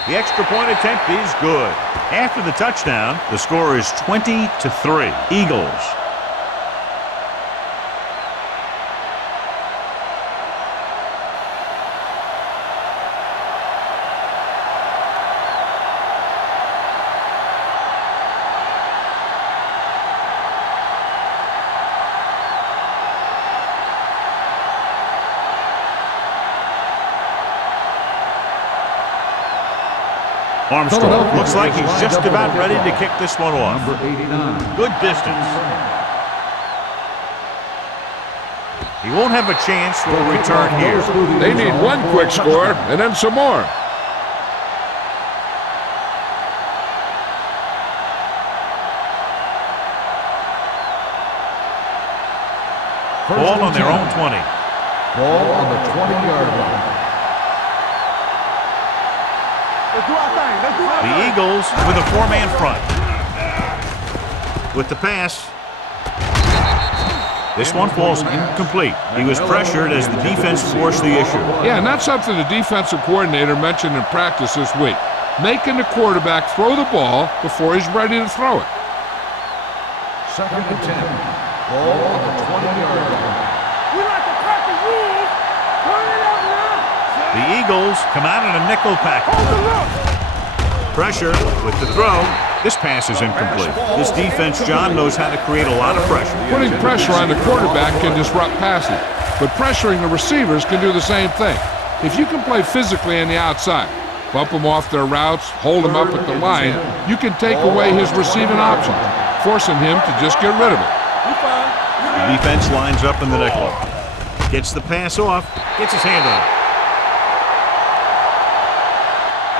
The extra point attempt is good. After the touchdown, the score is 20-3. Eagles. Armstrong looks like he's just about ready to kick this one off. Number 89. Good distance. He won't have a chance for a return here. They need one quick score and then some more. Ball on their own 20. Ball on the 20-yard line. The Eagles with a 4-man front. With the pass. This one falls incomplete. He was pressured as the defense forced the issue. Yeah, and that's something the defensive coordinator mentioned in practice this week. Making the quarterback throw the ball before he's ready to throw it. Second and 10. Ball on the 20-yard line. We like to crack the rules. Turn it up now. The Eagles come out in a nickel package. Pressure with the throw. This pass is incomplete. This defense, John, knows how to create a lot of pressure. Putting pressure on the quarterback can disrupt passing, but pressuring the receivers can do the same thing. If you can play physically on the outside, bump them off their routes, hold them up at the line, you can take away his receiving options, forcing him to just get rid of it. The defense lines up in the nickel. Gets the pass off, gets his hand on it.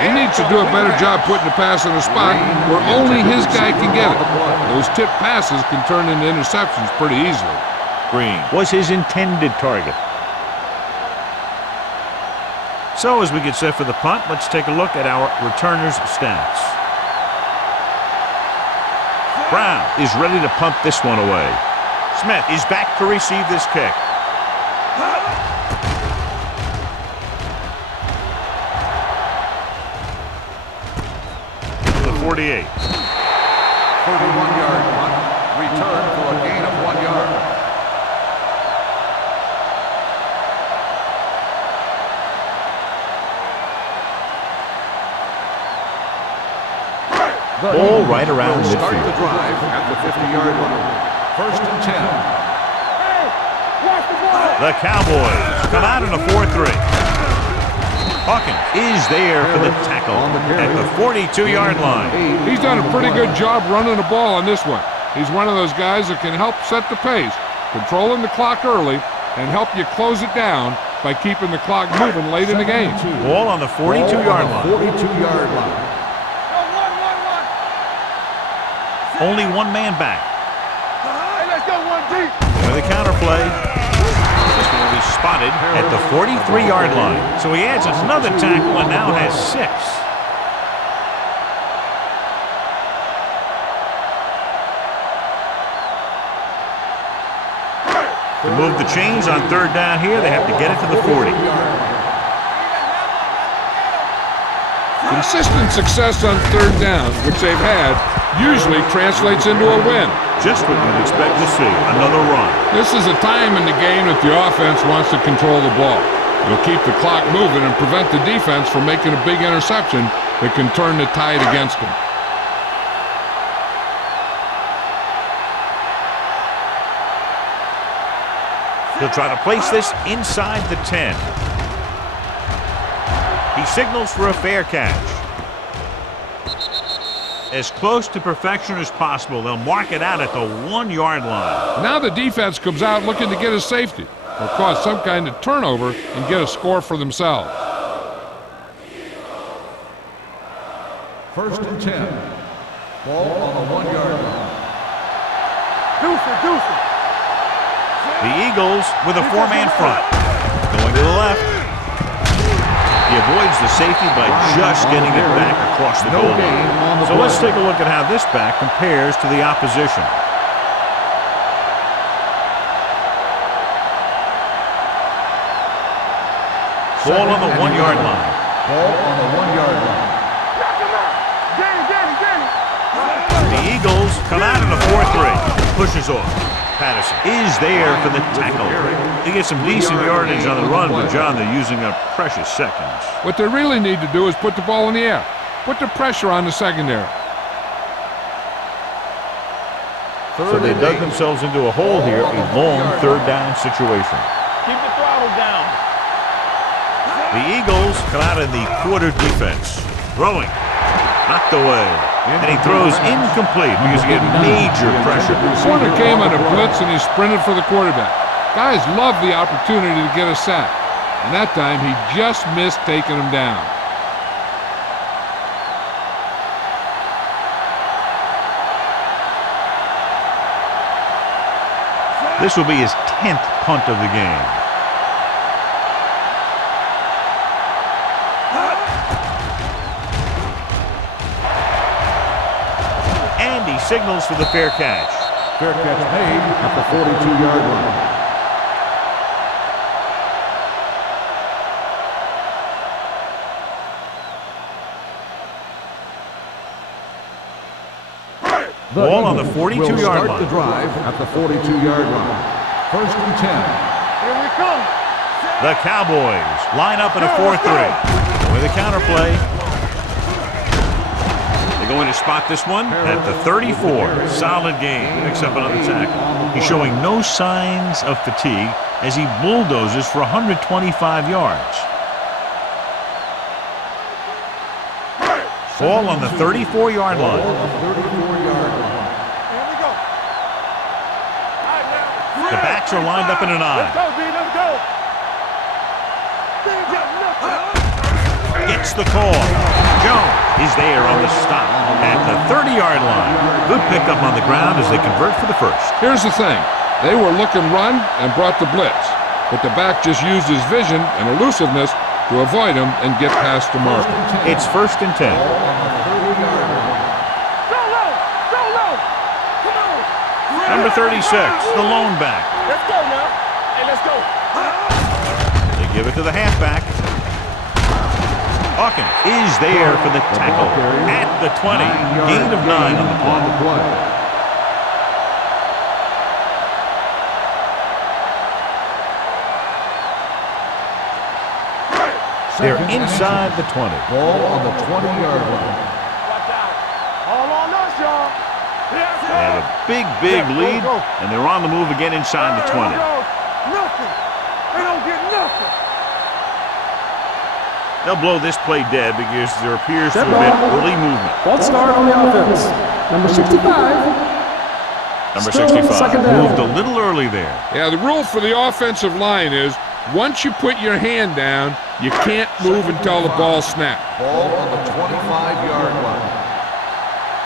He needs to do a better job putting the pass in a spot where only his guy can get it. Those tip passes can turn into interceptions pretty easily. Green was his intended target. So as we get set for the punt, let's take a look at our returners' stats. Brown is ready to punt this one away. Smith is back to receive this kick. The 48. 31-yard punt. Return for a gain of 1 yard. Ball right around Start the midfield. drive at the 50-yard line. First and 10. The Cowboys come out in a 4-3. Hawkins is there for the tackle at the 42-yard line. He's done a pretty good job running the ball on this one. He's one of those guys that can help set the pace, controlling the clock early, and help you close it down by keeping the clock moving late in the game. Ball on the 42-yard line. 42-yard line. Only one man back. Hey, let's go one deep. With a counter play. This one will be spotted at the 43-yard line. So he adds another tackle and now has 6. To move the chains on third down here, they have to get it to the 40. Consistent success on third down, which they've had, usually translates into a win. Just what you'd expect to see, another run. This is a time in the game that the offense wants to control the ball. It'll keep the clock moving and prevent the defense from making a big interception that can turn the tide against them. He'll try to place this inside the 10. He signals for a fair catch. As close to perfection as possible, they'll mark it out at the 1-yard line. Now the defense comes out looking to get a safety or cause some kind of turnover and get a score for themselves. 1st and 10. Ball on the 1-yard line. Deuce it. The Eagles with a 4-man front. Going to the left. He avoids the safety by just getting it back across the goal line. So let's take a look at how this back compares to the opposition. Ball on the 1-yard line. Ball on the 1-yard line. The Eagles come out in a 4-3. Pushes off. Patterson is there for the tackle. They get some decent yardage on the run, but John, they're using up precious seconds. What they really need to do is put the ball in the air. Put the pressure on the secondary. So they dug themselves into a hole here, a long third down situation. Keep the throttle down. The Eagles come out in the quarter defense. Throwing. Knocked away. And he throws incomplete because he had major pressure. The corner came on a blitz and he sprinted for the quarterback. Guys love the opportunity to get a sack. And that time he just missed taking him down. This will be his 10th punt of the game. And he signals for the fair catch. Fair catch made at the 42-yard line. Ball on the 42-yard start line. the drive at the 42-yard line. 1st and 10. Here we come. The Cowboys line up in a 4-3. With a counter play. They're going to spot this one at the 34. Solid game. Picks up another tackle. He's showing no signs of fatigue as he bulldozes for 125 yards. Ball on the 34-yard line. The backs are lined up in an eye. Let's go. Gets the call. Jones is there on the stop at the 30-yard line. Good pickup on the ground as they convert for the first. Here's the thing. They were looking run and brought the blitz. But the back just used his vision and elusiveness to avoid him and get past the marker. It's 1st and 10. Go low. Come on. Number 36, the lone back. Let's go now. Hey, let's go. They give it to the halfback. Hawkins is there for the tackle at the 20. Gain of 9 on the play. They're inside the 20. Ball on the 20-yard line. Watch out. All on us, y'all. They have a big lead, and they're on the move again inside the 20. Nothing. They don't get nothing. They'll blow this play dead because there appears to have been early movement. False start on the offense. Number 65. Number Still 65 second down. moved a little early there. Yeah, the rule for the offensive line is once you put your hand down, you can't move until the ball snaps. Ball on the 25-yard line.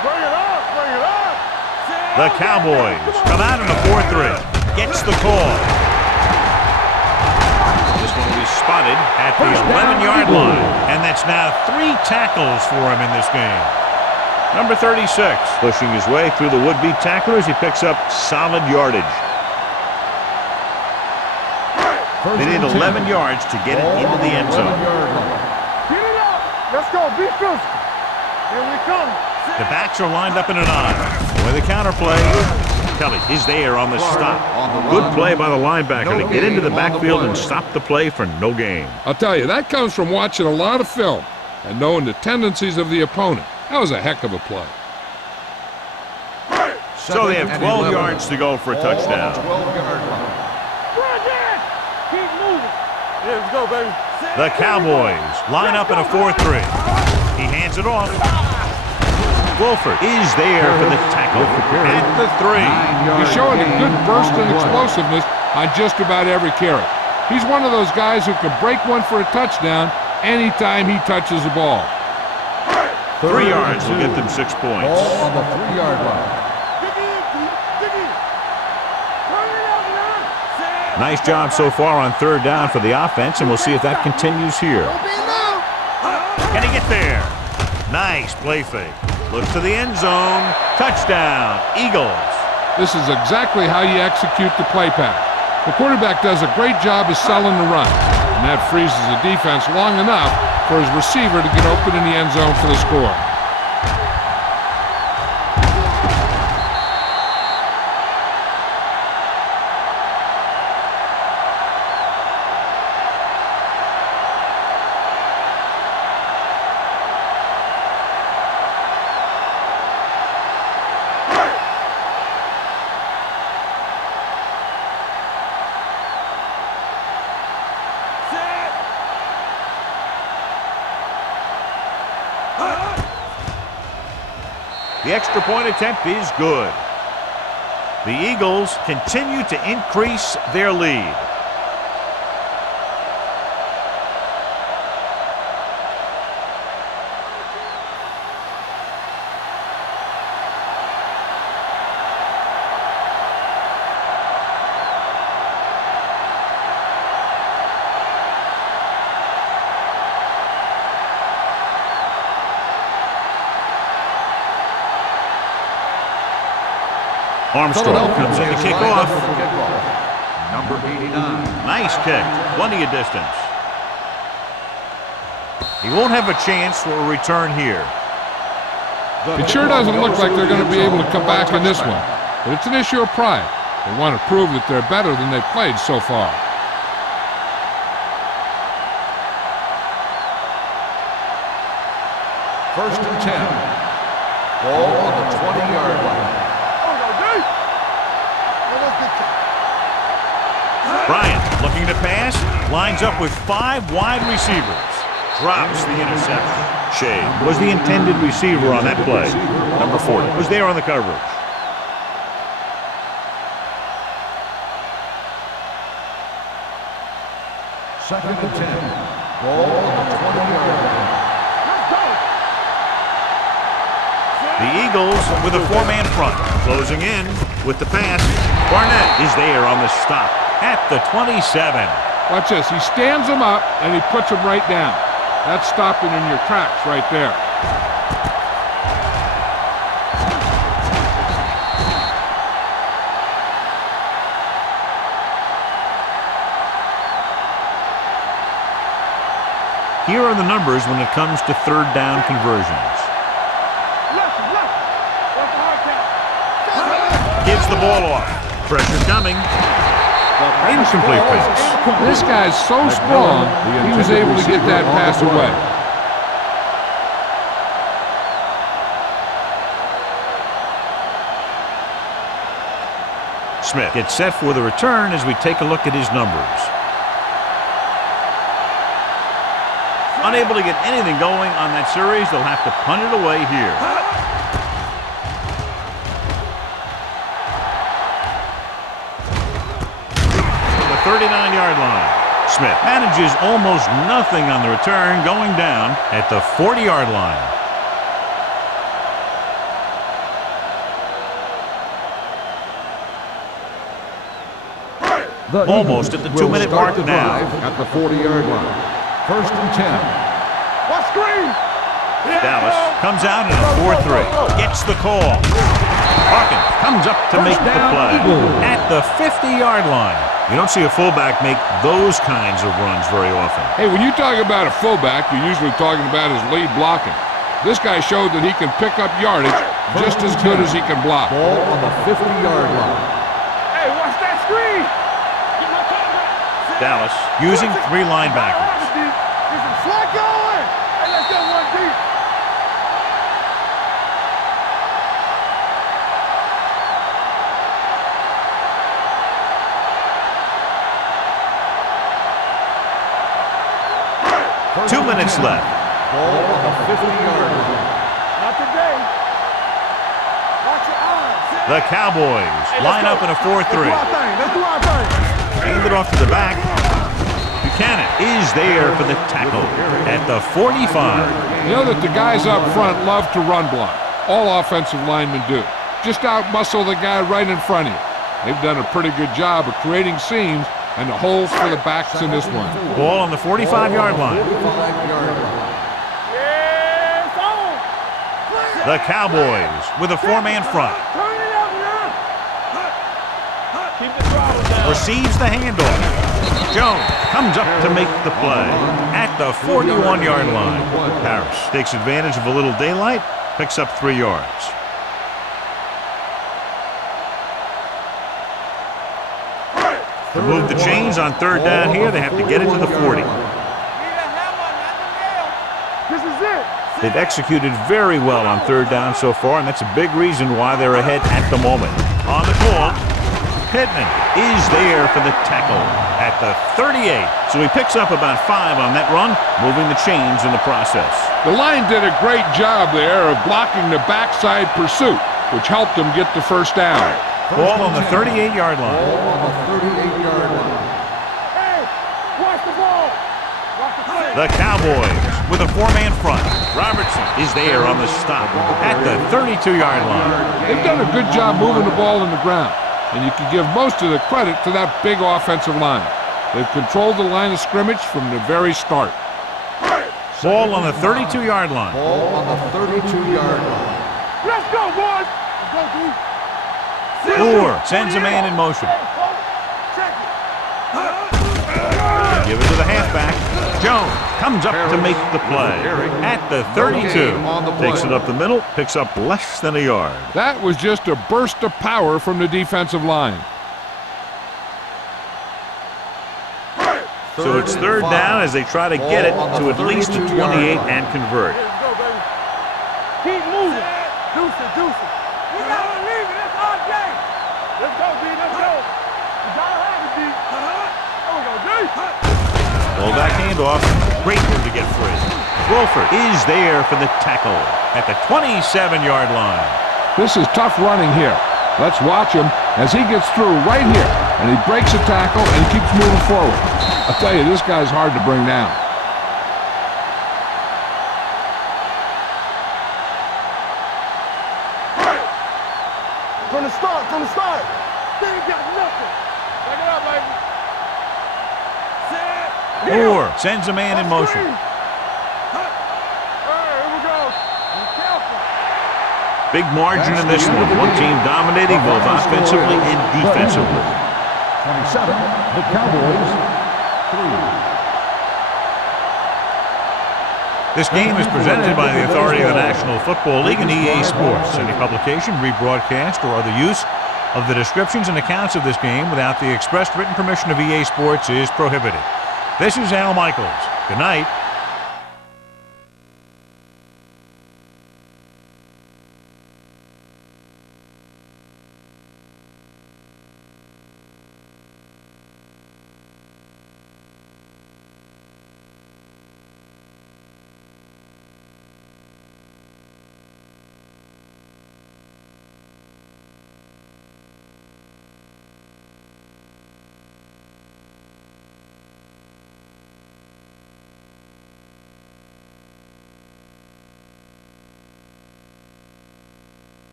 Bring it up, bring it up. The Cowboys come out in a 4-3. Gets the call. This one will be spotted at the 11-yard line. And that's now 3 tackles for him in this game. Number 36 pushing his way through the would-be tacklers. He picks up solid yardage. They need 11 yards to get it into the end zone. Get it up. Let's go. Be physical. Here we come. The backs are lined up in an I. With a counterplay, Kelly is there on the stop. Good play by the linebacker to get into the backfield and stop the play for no gain. I'll tell you, that comes from watching a lot of film and knowing the tendencies of the opponent. That was a heck of a play. So they have 12 yards to go for a touchdown. 12-yard line. Keep moving. Here we go, baby. The Cowboys line up in a 4-3. He hands it off. Wolford is there for the tackle at the 3. He's showing a good burst and explosiveness on just about every carry. He's one of those guys who can break one for a touchdown anytime he touches the ball. 3 yards will get them 6 points. Ball on the 3-yard line. Nice job so far on 3rd down for the offense, and we'll see if that continues here. Can he get there? Nice play fake. Looks to the end zone. Touchdown, Eagles. This is exactly how you execute the play pass. The quarterback does a great job of selling the run, and that freezes the defense long enough for his receiver to get open in the end zone for the score. The extra point attempt is good. The Eagles continue to increase their lead. Armstrong comes in to kick off. Number 89. Nice kick. Plenty of distance. He won't have a chance for a return here. It sure doesn't look like they're going to be able to come back in this one, but it's an issue of pride. They want to prove that they're better than they've played so far. First and 10. Ball on the 20-yard line. Bryant looking to pass, lines up with 5 wide receivers. Drops the interception. Shea was the intended receiver on that play. Number 40 was there on the coverage. Second and 10. Ball on the 20-yard line. The Eagles with a 4-man front. Closing in with the pass. Barnett is there on the stop at the 27. Watch this. He stands him up, and he puts him right down. That's stopping in your tracks right there. Here are the numbers when it comes to 3rd down conversions. Gives the ball off. Pressure coming. Incomplete pass. This guy's so strong, he was able to get that pass away. Smith gets set for the return as we take a look at his numbers. Unable to get anything going on that series, they'll have to punt it away here. The 39-yard line. Smith manages almost nothing on the return, going down at the 40-yard line. Almost at the 2-minute mark now. At the 40-yard line. First and 10. What screen? Dallas comes out in a 4-3. Gets the call. Hawkins comes up to make the play at the 50-yard line. You don't see a fullback make those kinds of runs very often. Hey, when you talk about a fullback, you're usually talking about his lead blocking. This guy showed that he can pick up yardage just as good as he can block. Ball on the 50-yard line. Hey, watch that screen. Dallas using 3 linebackers. There's some slack going. Hey, let's go one deep. First 2 and minutes 10. left. Ball on the 50-yard line. Not today. Watch your eyes. The Cowboys line up in a 4-3. Let's do our thing. Hand it off to the back. Buchanan is there for the tackle at the 45. You know that the guys up front love to run block. All offensive linemen do. Just out-muscle the guy right in front of you. They've done a pretty good job of creating seams and the holes for the backs in this one. Ball on the 45-yard line. 45-yard line. Yeah, it's on. The Cowboys with a 4-man front. Turn it up, man. Keep the throttle down. Receives the handoff. Jones comes up to make the play at the 41-yard line. Harris takes advantage of a little daylight, picks up 3 yards. To move the chains on 3rd down here, they have to get it to the 40. This is it. They've executed very well on 3rd down so far, and that's a big reason why they're ahead at the moment. On the call, Pittman is there for the tackle at the 38. So he picks up about 5 on that run, moving the chains in the process. The line did a great job there of blocking the backside pursuit, which helped them get the first down. Ball on the 38-yard line. Ball on the 38-yard line. Hey, watch the ball. Watch the play. The Cowboys with a 4-man front. Robertson is there on the stop at the 32-yard line. They've done a good job moving the ball in the ground, and you can give most of the credit to that big offensive line. They've controlled the line of scrimmage from the very start. Ball on the 32-yard line. Ball on the 32-yard line. Let's go, boys. Let's go, dude. Moore sends a man in motion. Check it. Give it to the halfback. Jones comes up to make the play at the 32. Takes it up the middle, picks up less than a yard. That was just a burst of power from the defensive line. So it's 3rd down as they try to get it to at least the 28 and convert. Let's go, baby. Keep moving. Deuce it, deuce it. We gotta believe it. That's our game. Let's go, D. Let's go. You gotta have it, D. There we go, D. Pull back handoff. Great move to get free. Wolford is there for the tackle at the 27-yard line. This is tough running here. Let's watch him as he gets through right here, and he breaks a tackle and keeps moving forward. I'll tell you, this guy's hard to bring down. From the start. They ain't got nothing. Check it out, baby. Moore sends a man in motion. Here we go. Be careful. Big margin in this one. One team dominating both offensively and defensively. 27, the Cowboys, 3. This game is presented by the authority of the National Football League and EA Sports. Any publication, rebroadcast, or other use of the descriptions and accounts of this game without the expressed written permission of EA Sports is prohibited. This is Al Michaels. Good night.